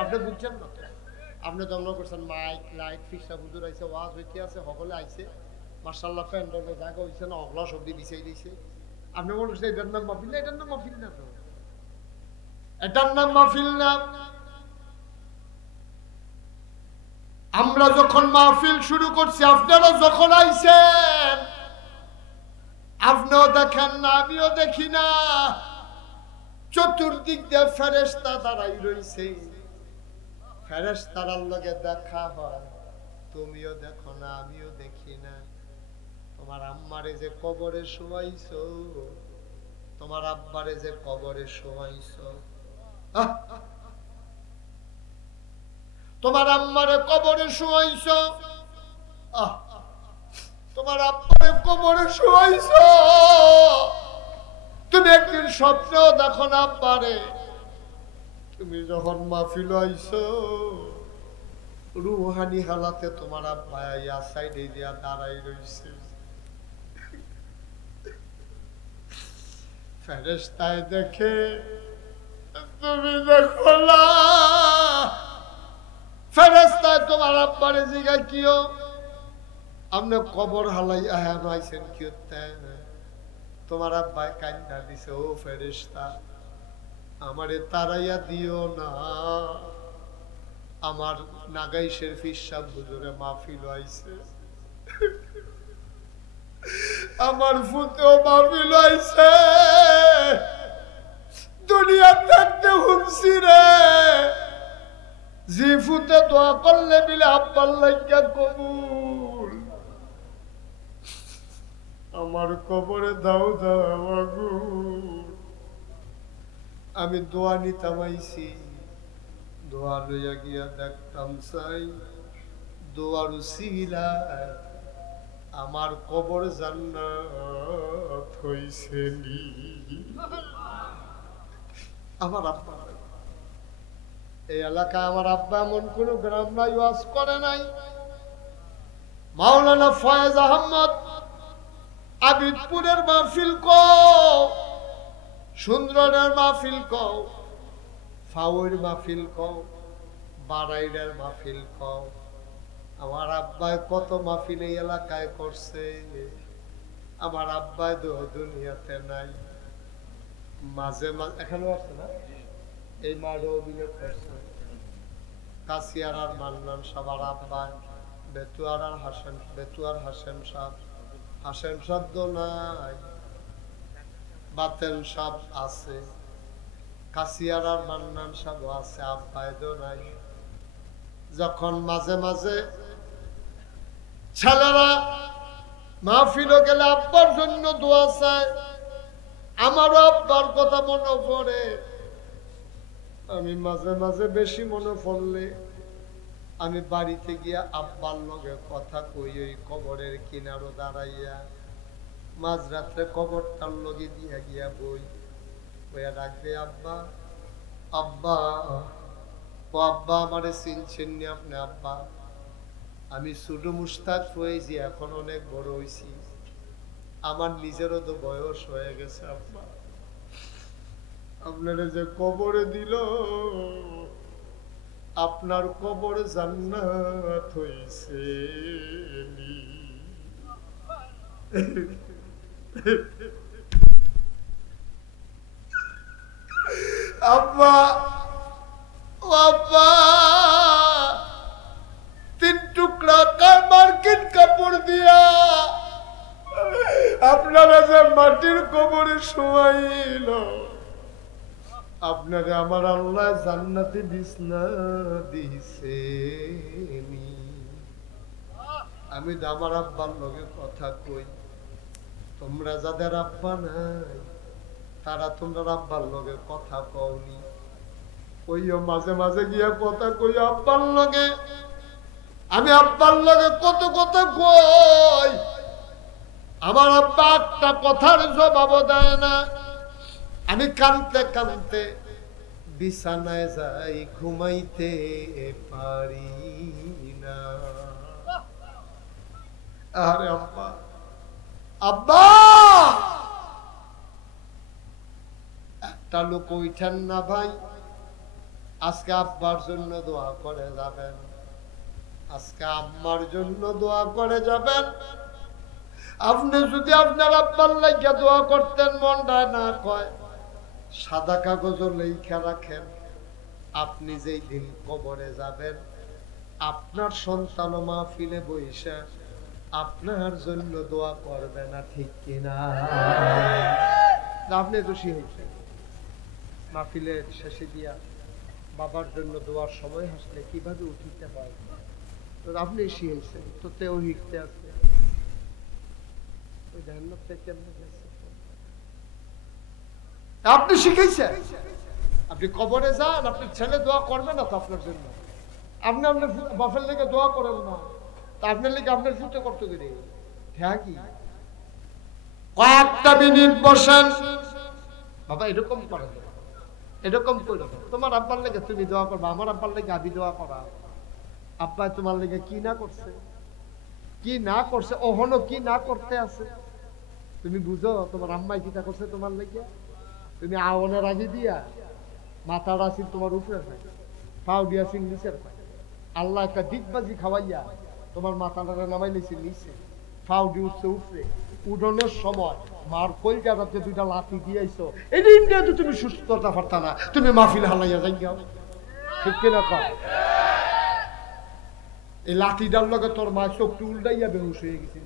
আপনি বুঝছেন না। আপনি জন্ম করছেন মাইক লাইট ফিসা হুজুর আইছে, ওয়াজ হইতে আছে, সকলে আইছে, মাশাআল্লাহ প্যান্ডেলে জায়গা হইছে না, অগলা শব্দ বিছাই দিয়েছে, আপনি মনে করছেন এটার নাম মাহফিল না, এটার নাম মাহফিল না, তো এটার নাম মাহফিল না। আমরা যখন মাহফিল শুরু করছি, আপনারা যখন আইছেন, আপনিও দেখেন না, আমিও দেখি না, চতুর্দিক দিয়ে ফেরেশতা দাঁড়াই রইছে, ফেরেশতার লগে দেখা হয়, তুমিও দেখো না, আমিও দেখি না। তোমার আম্মারে যে কবরে শোয়াইছো, তোমার আব্বারে যে কবরে শোয়াইছো, তোমার আম্মারে কবরে শোয়াইছো, তোমার আব্বারে কবরে শোয়াইছো, তুমি একদিন স্বপ্নেও দেখো না আব্বারে, তুমি যখন মাহফিল আইছো রুহানি হালাতে তোমার আব্বা ইয়া সাইডে দিয়া দাঁড়াই রইছে, ফেরেশতায় দেখে তুমি দেখো না, ফেরেশতায় তোমার আব্বারে জিগা কিও, আপনি কবর হালাই আইছেন কি হতে, তোমার আব্বাই কান্না দিছে, ও ফেরেশতা আমারে তারাইয়া দিও না, আমার নাগাইশের ফিসাব হুজুরে মাহফিল আইছে, আমার ফুতেও মাহফিল আইছে, দুনিয়া থাকতে হুমছি রে, জি ফুতে দোয়া করলে বিলে আব্বার লাইগা কবুল, আমার কবরে দাও দাও আগুন, আমি দোয়া নিতাম আইছি, দোয়া লইয়া গিয়া দেখতাম চাই, দোয়ার উসিলায় আমার কবর জান্নাত হইছে নি। আমার আব্বা, এই এলাকায় আমার আব্বা এমন কোন গ্রাম নাই ওয়াজ করে নাই, মাওলানা ফয়েজ আহমদ আবিদপুরের মাহফিল কও, সুন্দরের মাহফিল কও, ফাউর মাহফিল কও, বারাইডের মাহফিল কও, আমার আব্বাই কত মাহফিল এই এলাকায় করছে, আমার আব্বাই দুনিয়াতে নাই, মাঝে মাঝে এখানেও আছে না, এই মাঠে অভিনয় করছে, কাশিয়ার আর মান্নান সবার আব্বাই, বেতুয়ার আর হাসেম, বেতুয়ার হাসেম সাহ, হাসেম শব্দ নাই, বাতেন সাহ আছে, কাশিয়ার আর মান্নান সাহ আছে, আব্বাইদও নাই। যখন মাঝে মাঝে ছেলেরা মাহফিলে গেলে আব্বার জন্য দোয়া চায়, আমারও আব্বার কথা মনে পড়ে, আমি মাঝে মাঝে বেশি মনে পড়লে আমি বাড়িতে গিয়া আব্বার লগে কথা কই, ওই কবরের কিনারো দাঁড়াইয়া মাঝরাত্রে কবরটার লগে দিয়া গিয়া বই, বইয়া রাখবে আব্বা, আব্বা, ও আব্বা আমারে চিনছেন নি আপনি আব্বা, আমি ছোট মুস্তাক হয়েছি, এখন অনেক বড় হয়েছি, আমার নিজেরও তো বয়স হয়ে গেছে আব্বা, আপনারা যে কবরে দিল, আপনার কবর জান্নাত হইছে নি। আব্বা বাবা 3 টুকরা মার্কিন কাপড় দিয়া আপনারা যে মাটির কবরে শোয়াইল, আপনারে আমার আল্লাহ জান্নাতে বিছনা দিছে। আমি আমার আব্বার লগে কথা কই, তোমরা যাদের আব্বা নাই তারা তোমরা আব্বার লগে কথা কওনি, কইও মাঝে মাঝে গিয়া কথা কই আব্বার লগে। আমি আব্বার লগে কত কথা কই, আমার আব্বা একটা কথার জবাব দেয় না। আমি কানতে কানতে বিছানায় যাই, ঘুমাইতে পারি না। আরে আব্বা, আব্বা একটা লোক উঠেন না ভাই, আজকে আব্বার জন্য দোয়া করে যাবেন, আজকে আম্মার জন্য দোয়া করে যাবেন। আপনি যদি আপনার আব্বার লাগিয়া দোয়া করতেন, মনটা না কয়, সাদা কাগজ লেখা রাখেন, আপনি যেই দিন কবরে যাবেন আপনার সন্তান মাহফিলে বইসা আপনার জন্য দোয়া করবে না, ঠিক কিনা? আপনি দোষী হয়েছেন, মাহফিলের শেষে দিয়া বাবার জন্য দোয়ার সময় হাসলে কিভাবে উঠিতে হয়, আপনি শিখেছেন তো, তেও হিকতে আছে। আপনি শিখেছেন, আপনি কবরে যান, আপনার ছেলে দোয়া করবে না তো আপনার জন্য, আপনি আপনার বাপের লেগে দোয়া করেন না, তা আপনার লেগে আপনার জুতো করতে গেলে হ্যাঁ কি? কয়েকটা মিনিট বসেন বাবা, এরকম করে এরকম করে তোমার আব্বার লেগে তুমি দোয়া করবা, আমার আব্বার লেগে আমি দোয়া করা। আব্বা তোমার লেগে কি না করছে, কি না করছে, ওহনো কি না করতে আছে তুমি বুঝো? তোমার আম্মাই কিটা করছে তোমার লেগে? তুমি আওনের আগে দিয়া মাথার আসিল তোমার উপরে থাকে, পাও দিয়া সিং নিচের থাকে, আল্লাহ একটা দিকবাজি খাওয়াইয়া তোমার মাথাটা নামাই নিছে নিচে, পাও দিয়ে উঠছে উপরে, উডনের সময় মার কলজাটাতে 2টা লাথি দিয়েছো, এই ইন্ডিয়া তো তুমি সুস্থতা পারতা না, তুমি মাহফিল হালাইয়া যাই যাও, ঠিক কিনা কয়? এই লাঠিটার লগে তোর মা চোখটি উল্টাইয়া বেহুশ হয়ে গেছে,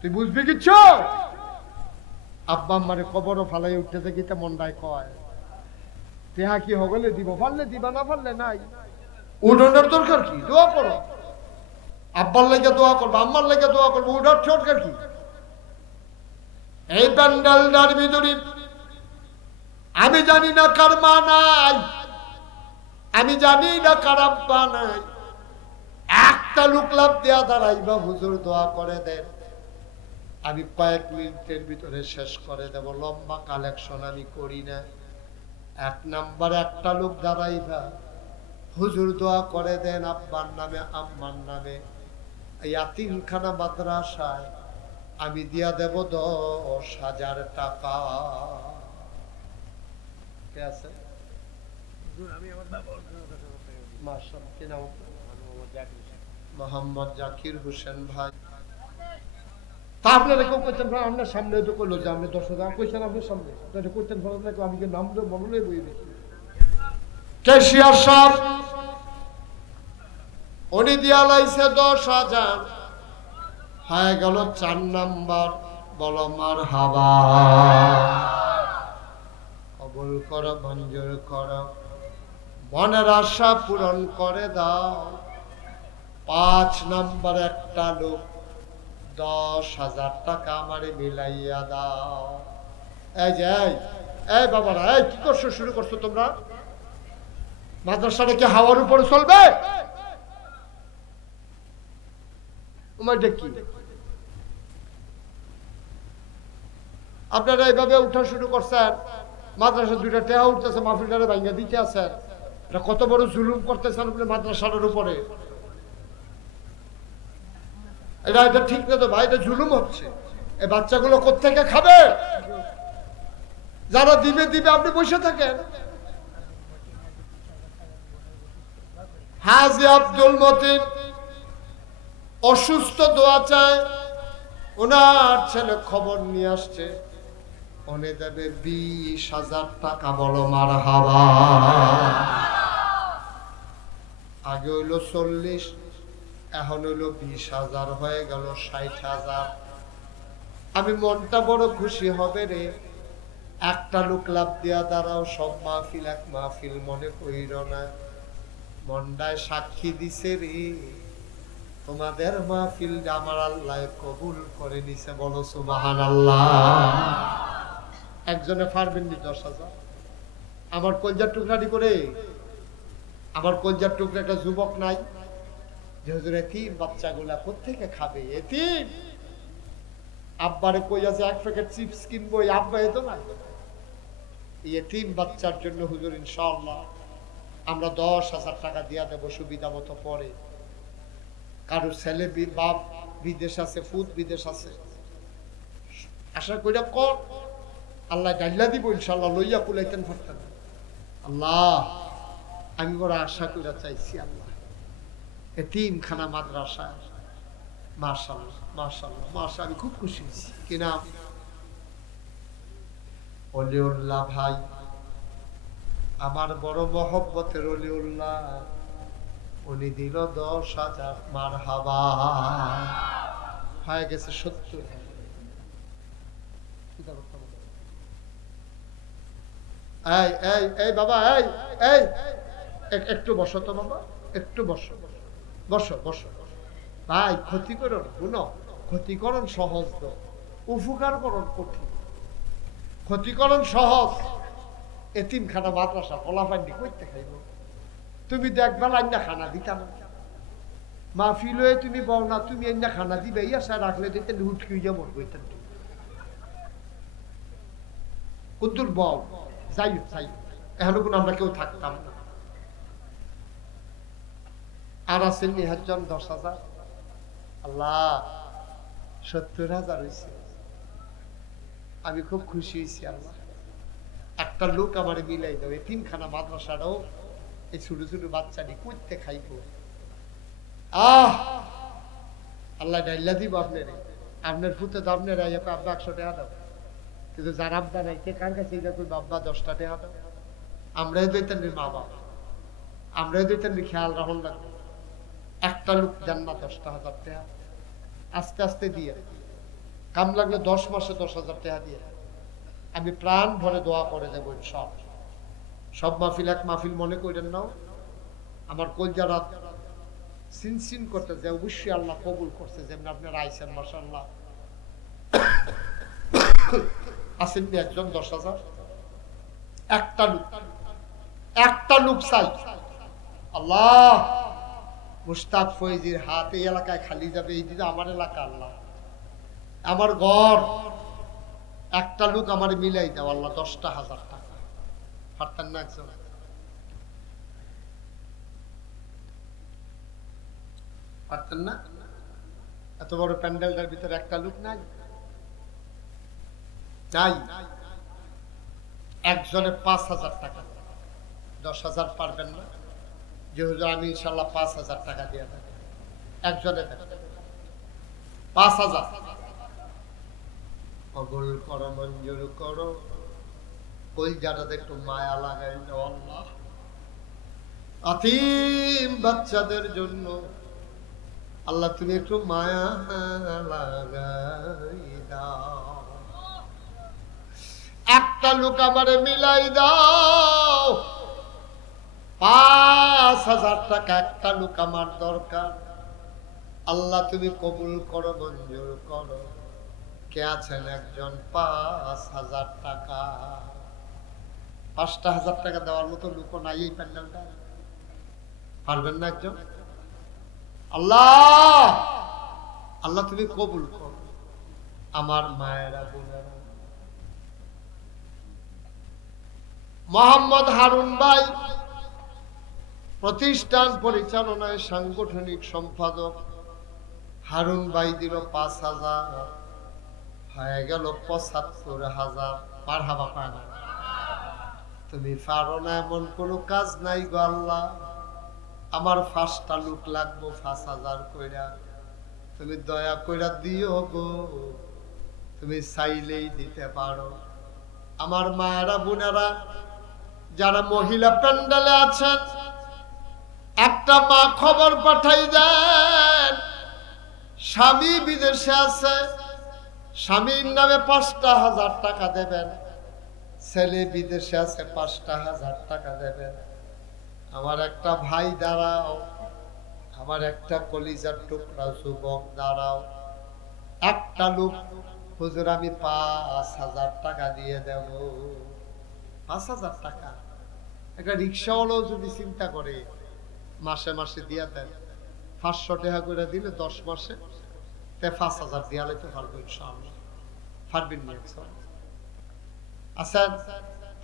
তুই বুঝবি কিচ্ছু? আব্বা আম্মারে কবরও ফালাই উঠতে থেকে মন্ডায় কয় তেহা কি হগলে দিব, পারলে দিবা, না পারলে নাই। উঠোনের দরকার কি? দোয়া করো, আব্বার লেগে দোয়া করবো, আম্মার লেগে দোয়া করবো, উঠার দরকার কি? এই প্যান্ডেলটার ভিতরে আমি জানি না কার মা নাই, আমি জানি না কার আব্বা নাই, একটা লোক লাভ দেয়া দাঁড়াইবা, হুজুর দোয়া করে দেন, আমি কয়েক মিনিটের ভিতরে শেষ করে দেব, লম্বা কালেকশন আমি করি না। 1 নাম্বার একটা লোক দাঁড়াইবা, হুজুর দোয়া করে দেন আব্বার নামে আম্মার নামে, ইয়াতিমখানা মাদ্রাসায় আমি দিয়া দেব 10,000 টাকা। কে আছে? মোহাম্মদ জাকির হোসেন ভাই। তা আপনারা কেউ করতেন ভাই, আপনার সামনে তো করলো যে আপনি 10,000 কইছেন, আপনার সামনে করতেন ভালো লাগলো, আমি কি নাম মনে বই দেখি ক্যাশিয়ার সাহেব উনি দিয়া লাইছে 10,000, হয়ে গেল 4 নাম্বার। বলো মারহাবা, কবুল করো, মঞ্জুর করো, মনের আশা পূরণ করে দাও। 5 নাম্বার একটা লোক 10,000 টাকা আমারে মিলাইয়া দাও। এই যে এই বাবারা, এই কি করছো, শুরু করছো তোমরা? মাদ্রাসাটা কি হাওয়ার উপরে চলবে? কি আপনারা এইভাবে উঠা শুরু করছেন, মাদ্রাসা 2টা টেহা উঠতেছে, মাহফিলটারে ভাঙ্গা দিতে আছেন, এটা কত বড় জুলুম করতেছেন আপনি মাদ্রাসাটার উপরে। এটা ঠিক না তো ভাই, এটা জুলুম হচ্ছে। এই বাচ্চাগুলো কোত্থেকে খাবে? যারা দিবে দিবে, আপনি বসে থাকেন। হাজী আব্দুল মতিন অসুস্থ, দোয়া চায়, ওনার ছেলে খবর নিয়ে আসছে, উনি দেবে 20,000 টাকা। বলো মারহাবা। আগে হইলো 40, এখন হইলো 20,000 হয়ে গেল 60,000। আমি মনটা বড় খুশি হবে রে। একটা লোক লাভ দিয়া দাঁড়াও, সব মাহফিল এক মাহফিল মনে কইর না। মন্ডায় সাক্ষী দিছে রে, তোমাদের মাহফিল আমার আল্লাহ কবুল করে নিছে। বলো সুবহানাল্লাহ। একজনে পারবেন নি 10,000? আমার কলজার টুকরাটি করে, আমার কলজার টুকরা একটা যুবক নাই যে হুজুর এতিম বাচ্চাগুলা কোত্থেকে খাবে? এতিম আব্বারে কই আছে 1 প্যাকেট চিপস কিনবো, আব্বা এতো না। এতিম বাচ্চার জন্য হুজুর ইনশাআল্লাহ আমরা 10,000 টাকা দিয়া দেব সুবিধা মতো। পরে কারো ছেলে বাপ বিদেশ আছে, ফুত বিদেশ আছে, আশা কইরা কর, আল্লাহ ডাল্লা দিব ইনশাআল্লাহ, লইয়া কুলাইতেন পারতেন। আল্লাহ আমি বড় আশা কইরা চাইছি আল্লাহ এতিমখানা মাদ্রাসা। মাশাআল্লাহ মাশাআল্লাহ মাশাআল্লাহ, আমি খুব খুশি হয়েছি। কি নাম? অলিউল্লাহ ভাই, আমার বড় মহব্বতের অলিউল্লাহ। উনি দিল 10,000। মারহাবা। হয়ে গেছে 70। এই এই এই বাবা, এই এই একটু বসো তো বাবা, একটু বসো বসো বসো। ভাই ক্ষতিকরণ শুনো, ক্ষতিকরণ সহজ তো, উপকারকরণ কঠিন। ক্ষতিকরণ সহজ, এতিমখানা মাদ্রাসা ফলাফান্ডি করতে খাইব। তুমি দেখবা আইনা খানা দিতাম, মাহফিল হয়ে তুমি বল না, তুমি আইনা খানা দিবে, ইয়া রাখলে দিতে হুটকি যেমন কইতেন। কুদ্দুর বল যাই যাই, এখনো কোনো আমরা কেউ থাকতাম না। আর আছেন নিহাজন 10,000। আল্লাহ 70,000 হয়েছে। আমি খুব খুশি হয়েছি আল্লাহ। একটা লোক আমার মিলাই দাও, এতিমখানা মাদ্রাসাটাও এই ছোট ছোট বাচ্চাটি করতে খাইব। আল্লাহ ডাইল্লা দিব আপনার, আপনার ফুতে তো আপনার আব্বা 100 টাকা দাও, কিন্তু যার আব্বা নাই কে কার কাছে আব্বা 10টা টাকা দাও। আমরাই দিতেন মা বাবা, আমরাই দিতেন খেয়াল রাখুন লাগবে। একটা লোক দেন না 10,000 টাকা, আস্তে আস্তে দিয়ে কাম লাগলে 10 মাসে 10,000 টাকা দিয়ে আমি প্রাণ ভরে দোয়া করে দেবো। সব সব মাহফিল এক মাহফিল মনে করেন নাও। আমার কলজা রাত সিনসিন করতে যে অবশ্যই আল্লাহ কবুল করছে। যেমন আপনারা আইসেন মাশাআল্লাহ, আসেন একজন 10,000। একটা লোক চাই আল্লাহ। মুশতাক ফয়েজির হাত এই এলাকায় খালি যাবে, এই দিকে আমার এলাকা আল্লাহ, আমার ঘর। একটা লোক আমার মিলাই দাও আল্লাহ 10,000 টাকা। পারতেন না একজন? পারতেন না? এত বড় প্যান্ডেলটার ভিতরে একটা লোক নাই নাই। একজনে 5,000 টাকা। 10,000 পারবেন না? যে হুজুর আমি ইনশাআল্লাহ 5,000 টাকা দিয়ে দেব। একজনে 5,000 কবুল করো, মঞ্জুর করো। ওই যারা একটু মায়া লাগাই দাও আল্লাহ, আতিম বাচ্চাদের জন্য আল্লাহ তুমি একটু মায়া লাগাই দাও। একটা লোক আমারে মিলাই দাও 5,000 টাকা। একটা লোক আমার দরকার আল্লাহ, তুমি কবুল করো, মঞ্জুর করো। কে আছেন একজন? 5,000 টাকা। 5,000 টাকা দেওয়ার মতো লোক নাই এই প্যান্ডেলটা। পারবেন না একজন? আল্লাহ আল্লাহ তুমি কবুল করো। আমার মায়েরা বোনেরা, মোহাম্মদ হারুন ভাই প্রতিষ্ঠান পরিচালনায় সাংগঠনিক সম্পাদক। হারুন ভাই দিল 5,000, হয়ে গেল 75,000। মারহাবা পায় না? তুমি পারো না এমন কোন কাজ নাই গো আল্লাহ। আমার 5টা লোক লাগবো 5,000 কইরা, তুমি দয়া কইরা দিও গো। তুমি চাইলেই দিতে পারো। আমার মায়েরা বোনেরা যারা মহিলা প্যান্ডেলে আছেন একটা মা খবর পাঠাই দেন স্বামী বিদেশে আছে, স্বামীর নামে ৫,০০০ টাকা দেবেন, ছেলে বিদেশে আছে ৫,০০০ টাকা দেবেন। আমার একটা ভাই দাঁড়াও, আমার একটা কলিজার টুকরা যুবক দাঁড়াও, একটা লোক হুজুর আমি ৫,০০০ টাকা দিয়ে দেব। ৫,০০০ টাকা একটা রিক্সাওয়ালাও যদি চিন্তা করে মাসে মাসে দিয়া দেন, ৫০০ টাকা করে দিলে ১০ মাসে ৫,০০০ দিয়া লাইতে পারবো ইনশাআল্লাহ। পারবেন না? আচ্ছা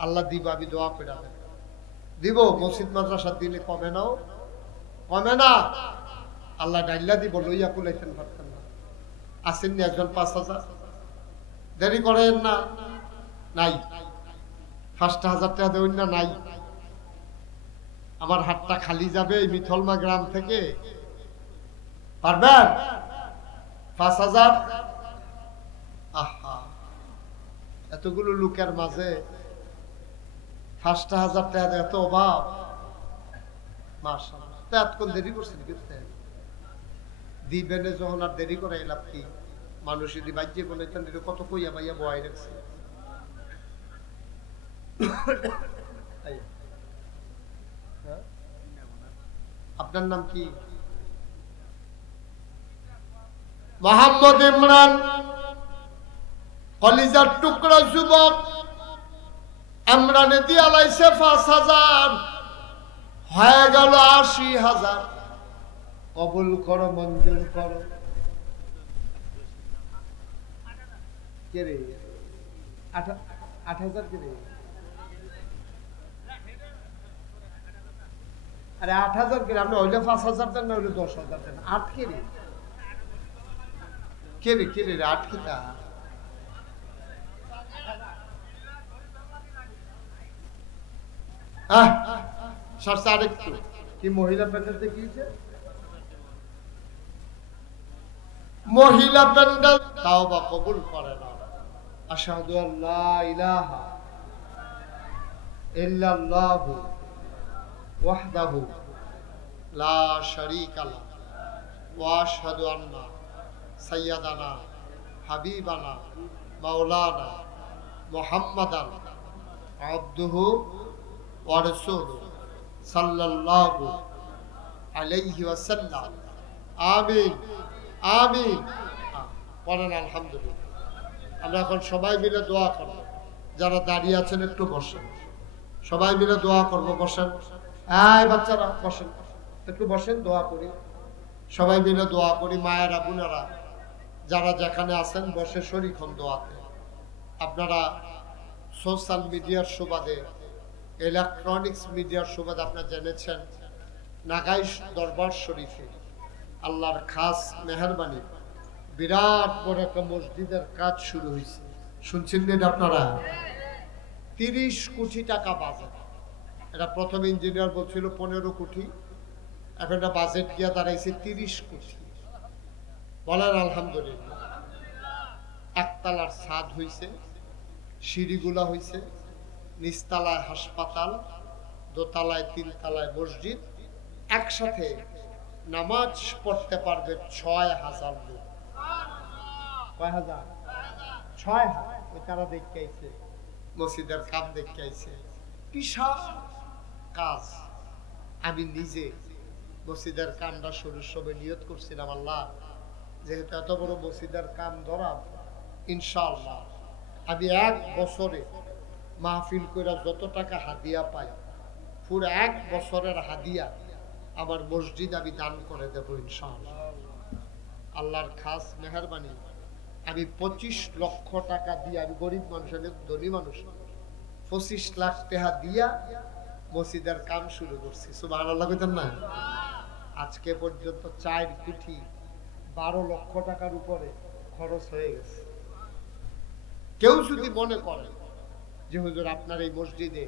আল্লাহ দিব, আমি দোয়া করে দিব। মসজিদ মাদ্রাসা দিলে কমে নাও, কমে না, আল্লাহ ডাইল্লা দিব, লইয়া কুলাইতেন পারতেন না। আসেননি একজন ৫,০০০? দেরি করেন না, নাই ৫,০০০ টাকা দেবেন না, নাই। আমার হাতটা খালি যাবে এই মিথলমা গ্রাম থেকে, পারবেন? ৫,০০০? আহা, এতগুলো লোকের মাঝে ৫,০০০ টাকা এত অভাব। মাশাআল্লাহ, এতক্ষণ দেরি করছেন কিন্তু দিবেন যখন আর দেরি করে লাভ কি? মানুষ যদি বাজ্যে বলে কত কইয়া বাইয়া বয়াই রাখছে। আপনার নাম কি? মোহাম্মদ ইমরান, কলিজার টুকরা যুবক। ইমরানে দিয়া লাইছে ৫,০০০, হয়ে গেল ৮০,০০০। কবুল করো, মঞ্জুর করো। কে রে? ৮,০০০ কে রে? আরে ৮,০০০ কে? আপনি হইলে ৫,০০০ দেন, না হইলে ১০,০০০ দেন। ৮ কে রে? কে রে? কে রে? ৮ কি তা? আরেকটু কি মহিলা প্যান্ডেলতে গিয়েছে? মহিলা প্যান্ডেল তাও বা কবুল করে না। আশহাদু আল্লা ইলাহা ইল্লাল্লাহু ওয়াহদাহু লা শারীকা লাহু ওয়া আশহাদু আন্না সাইয়্যিদানা হাবিবানা মাওলানা মুহাম্মাদান আবদুহু ওয়া রাসূলুহু সাল্লাল্লাহু আলাইহি ওয়াসাল্লাম। আমিন আমিন। পড়েন আলহামদুলিল্লাহ। আমরা এখন সবাই মিলে দোয়া করব। যারা দাঁড়িয়ে আছেন একটু বসেন, সবাই মিলে দোয়া করব। বসেন, এই বাচ্চারা বসেন, একটু বসেন, দোয়া করি। সবাই মিলে দোয়া করি। মায়েরা বোনেরা যারা যেখানে আছেন বসে শরীক হন দোয়াতে। আপনারা সোশ্যাল মিডিয়ার সুবাদে, ইলেকট্রনিক্স মিডিয়ার সুবাদে আপনারা জেনেছেন নাগাইশ দরবার শরীফে আল্লাহর খাস মেহেরবানি বিরাট বড় একটা মসজিদের কাজ শুরু হয়েছে। শুনছেন না আপনারা? ৩০ কোটি টাকা বাজেট। এটা প্রথম ইঞ্জিনিয়ার বলছিল ১৫ কোটি, এখন এটা বাজেট গিয়া দাঁড়াইছে ৩০ কোটি। বলেন আলহামদুলিল্লাহ। একতলার ছাদ হইছে, সিঁড়িগুলা হইছে, নিচতলায় হাসপাতাল, দোতলায় ৩তলায় মসজিদ। একসাথে নামাজ পড়তে পারবে ৬,০০০ লোক। কয় হাজার? ৬,০০০। ওই তারা দেখতে আইছে, মসজিদের কাম দেখতে আইছে, বিশাল কাজ। আমি নিজে মসজিদের কামটা শুরুর সময় নিয়ত করছিলাম, আল্লাহ যেহেতু এত বড় মসজিদের কাম ধরাম, ইনশাআল্লাহ আমি ১ বছরে মাহফিল করে যত টাকা হাদিয়া পাই, পুরো ১ বছরের হাদিয়া আমার মসজিদ আমি দান করে দেব ইনশাআল্লাহ। আল্লাহর খাস মেহেরবানি আমি ২৫ লক্ষ টাকা দিয়ে, আমি গরিব মানুষের ধনী মানুষ, ২৫ লাখ টাকা দিয়া মসজিদের কাম শুরু করছি। সুবহানাল্লাহ কইতেন না? আজকে পর্যন্ত ৪ কোটি ১২ লক্ষ টাকার উপরে খরচ হয়ে গেছে। কেউ যদি মনে করে যে হুজুর আপনার এই মসজিদে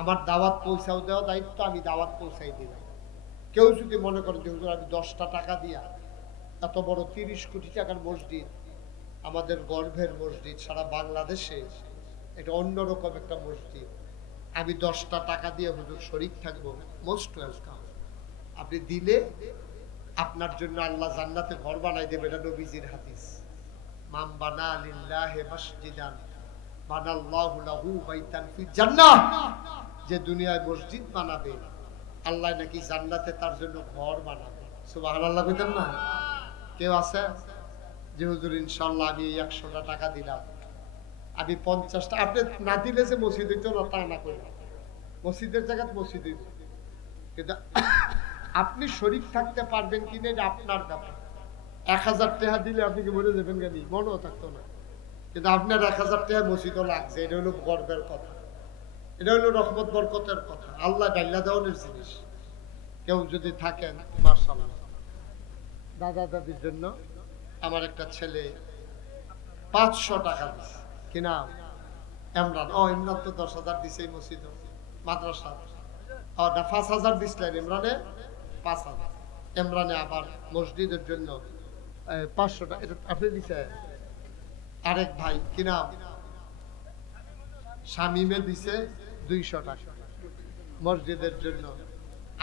আমার দাওয়াত পৌঁছাও দেওয়া দায়িত্ব, আমি দাওয়াত পৌঁছাই দিলাম। কেউ যদি মনে করে যে হুজুর আমি ১০টা টাকা দিয়া এত বড় ৩০ কোটি টাকার মসজিদ, আমাদের গর্ভের মসজিদ, সারা বাংলাদেশে এটা অন্যরকম একটা মসজিদ, আমি ১০টা টাকা দিয়ে হুজুর শরীক থাকবো, মোস্ট ওয়েলকাম। আপনি দিলে আপনার জন্য আল্লাহ জান্নাতে ঘর বানাই দেবে, এটা নবীজির হাদিস। মান বানা লিল্লাহি মাসজিদান বানাল্লাহু লাহু বাইতান ফিল জান্নাহ, যে দুনিয়ায় মসজিদ বানাবে আল্লাহ নাকি জান্নাতে তার জন্য ঘর বানাবে। সুবহানাল্লাহ কইতেন না? কেউ আছে যে হুজুর ইনশাআল্লাহ আমি 100টা টাকা দিলাম, আমি 50টা, আপনি না দিলে যে মসজিদ হইতো না তা না করে, মসজিদের জায়গায় মসজিদ হইতো, কিন্তু আপনি শরীক থাকতে পারবেন কিনা এটা আপনার ব্যাপার। 1000 টাকা দিলে আপনি কি মরে যাবেন কেন? মনেও থাকতো না, কিন্তু আপনার 1000 টাকা মসজিদও লাগছে, এটা হলো গর্বের কথা, এটা হলো রহমত বরকতের কথা, আল্লাহ ডাইলা দেওয়ানের জিনিস। কেউ যদি থাকেন মাশাআল্লাহ। দাদা দাদির জন্য আমার একটা ছেলে 500 টাকা দিচ্ছে, কিনা ইমরান। ইমরান তো 10,000 দিছে এই মসজিদ মাদ্রাসা। না 5,000 দিছিলেন ইমরানে, 5,000 ইমরানে আবার মসজিদের জন্য 500 টাকা এটা আপনি দিছে। আরেক ভাই কিনা শামিমে দিছে 200 টাকা মসজিদের জন্য,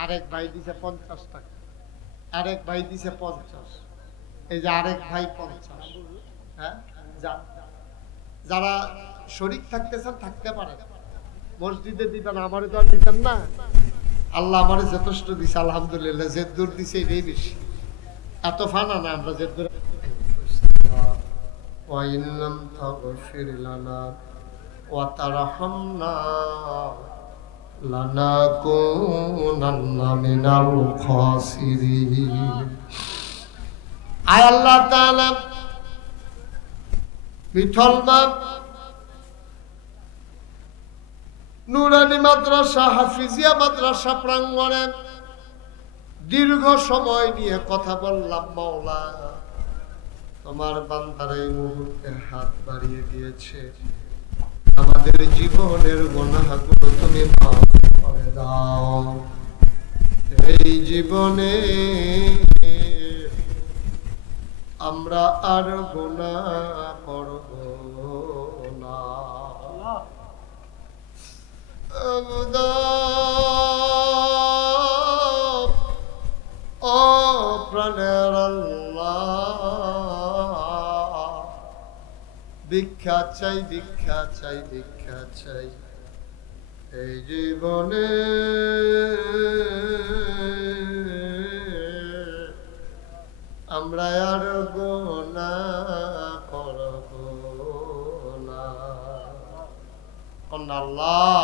আরেক ভাই দিছে 50 টাকা, আরেক ভাই দিছে 50, এই যে আরেক ভাই 50। হ্যাঁ, যারা শরীক থাকতে চান থাকতে পারে, মসজিদে দিবেন, আমারে তো আর দিতেন না। আল্লাহ আমারে যথেষ্ট দিছে আলহামদুলিল্লাহ, যে দূর দিছে এটাই বেশি, এত ফানা না আমরা যে দূর। وَإِن لَّمْ تَغْفِرْ لَنَا وَتَرْحَمْنَا لَنَكُونَنَّ مِنَ الْخَاسِرِينَ। আয় আল্লাহ তাআলা মিঠল বাপ নুরানি মাদ্রাসা হাফিজিয়া মাদ্রাসা প্রাঙ্গণে দীর্ঘ সময় নিয়ে কথা বললাম। মাওলা, তোমার বান্দার এই মুহূর্তে হাত বাড়িয়ে দিয়েছে, আমাদের জীবনের গুনাহগুলো তুমি মাফ করে দাও। এই জীবনে আমরা আর গুনাহ করব না। ও প্রাণের আল্লাহ, ভিক্ষা চাই, ভিক্ষা চাই, ভিক্ষা চাই। এই জীবনে আমরা আর গুনাহ করব না। আল্লাহ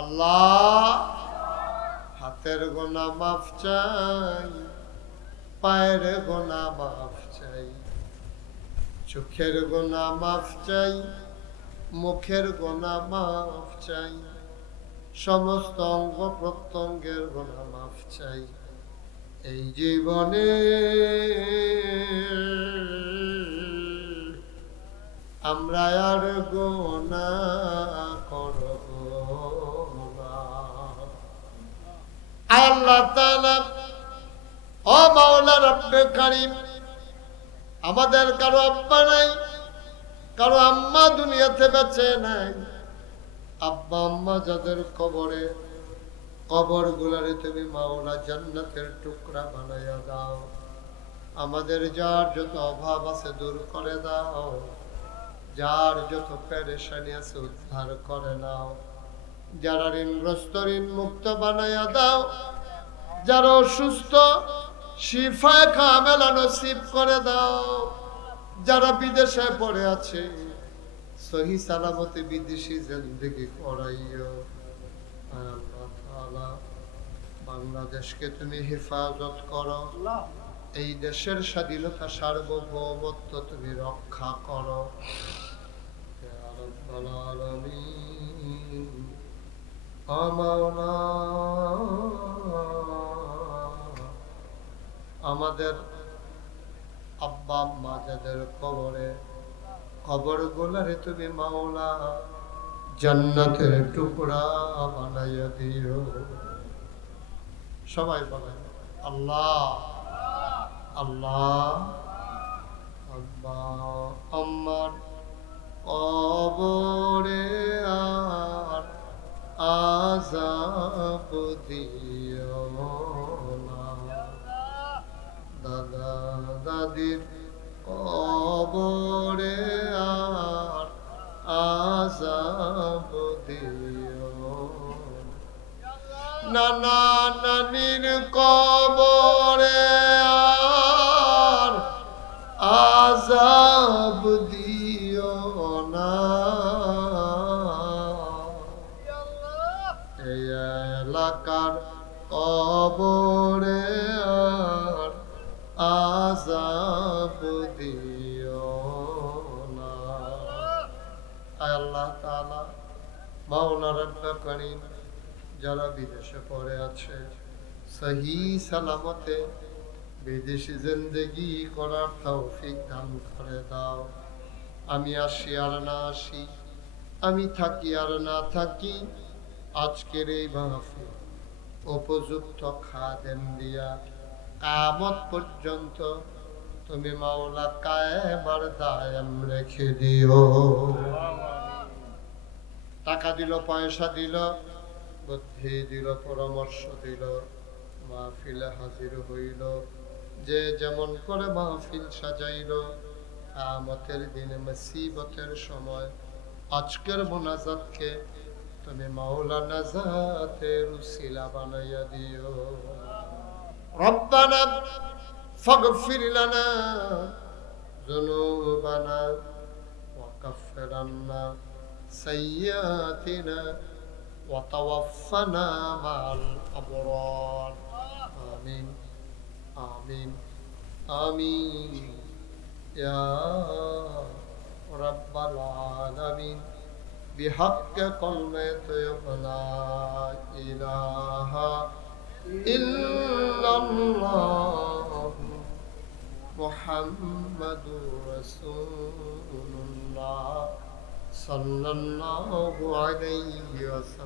আল্লাহ, হাতের গুনাহ মাফ চাই, পায়ের গুনাহ মাফ চাই, চোখের গুনাহ মাফ চাই, মুখের গুনাহ মাফ চাই, সমস্ত অঙ্গ প্রত্যঙ্গের গুনাহ মাফ চাই। এই জীবনে আমরা আর গুনাহ করব না। আল্লাহ তাআলা, ও মাওলা রব্বে কারীম, আমাদের কারো আব্বা নাই, কারো আম্মা দুনিয়াতে বেঁচে নাই। আব্বা আম্মা যাদের কবরে, কবর গুলারে তুমি মাওলা জান্নাতের টুকরা বানাইয়া দাও। আমাদের যার যত অভাব আছে দূর করে দাও, যার যত পেরেশানি আছে উদ্ধার করে নাও, যারা ঋণগ্রস্ত ঋণ মুক্ত বানাইয়া দাও, যারা অসুস্থ শিফা কামেলা নসিব করে দাও, যারা বিদেশে পড়ে আছে সহি সালামতে বিদেশি জিন্দেগি করাইও। আল্লাহ তাআলা, বাংলাদেশকে তুমি হেফাজত করো, এই দেশের স্বাধীনতা সার্বভৌমত্ব তুমি রক্ষা করো। ইয়া রাব্বাল আলামিন। ও মাওলা, আমাদের আব্বা আম্মা যাদের কবরে, কবর গুলারে তুমি মাওলা জান্নাতের টুকরা বানাইয়া দিও। সবাই বলেন আল্লাহ আল্লাহ। আব্বা আম্মার কবরে আর আযাব দিও দাদির কবরে আর আযাব দিও নানা নানির কবরে আর আযাব দিও না এই এলাকার কবরে আর আযাব দিও না আয় আল্লাহ তাআলা মাওলা রব্বুল কারীম যারা বিদেশে পড়ে আছে সহি সালামতে বিদেশি জিন্দেগি করার তৌফিক দান করে দাও আমি আসি আর না আসি আমি থাকি আর না থাকি আজকের এই মাহফিল উপযুক্ত খাদেম দিয়া কিয়ামত পর্যন্ত তুমি মাওলা কায়েম আর দায়েম রেখে দিও টাকা দিল পয়সা দিল বুদ্ধি দিল পরামর্শ দিল মাহফিলে হাজির হইল যে যেমন করে মাহফিল সাজাইল কিয়ামতের দিনে মুসিবতের সময় আজকের মুনাজাতকে তুমি মাওলা নাজাতের উসিলা বানাইয়া দিও রব্বানা ফাগফির লানা যুনুবানা ওয়া কাফির আন্না সাইয়্যাতিনা ওয়া তাওয়াফফানা মা'আল আবরার আমিন আমিন আমিন ইয়া রাব্বাল আলামিন بحق كلمة لا إله إلا الله محمد رسول الله صلى الله عليه وسلم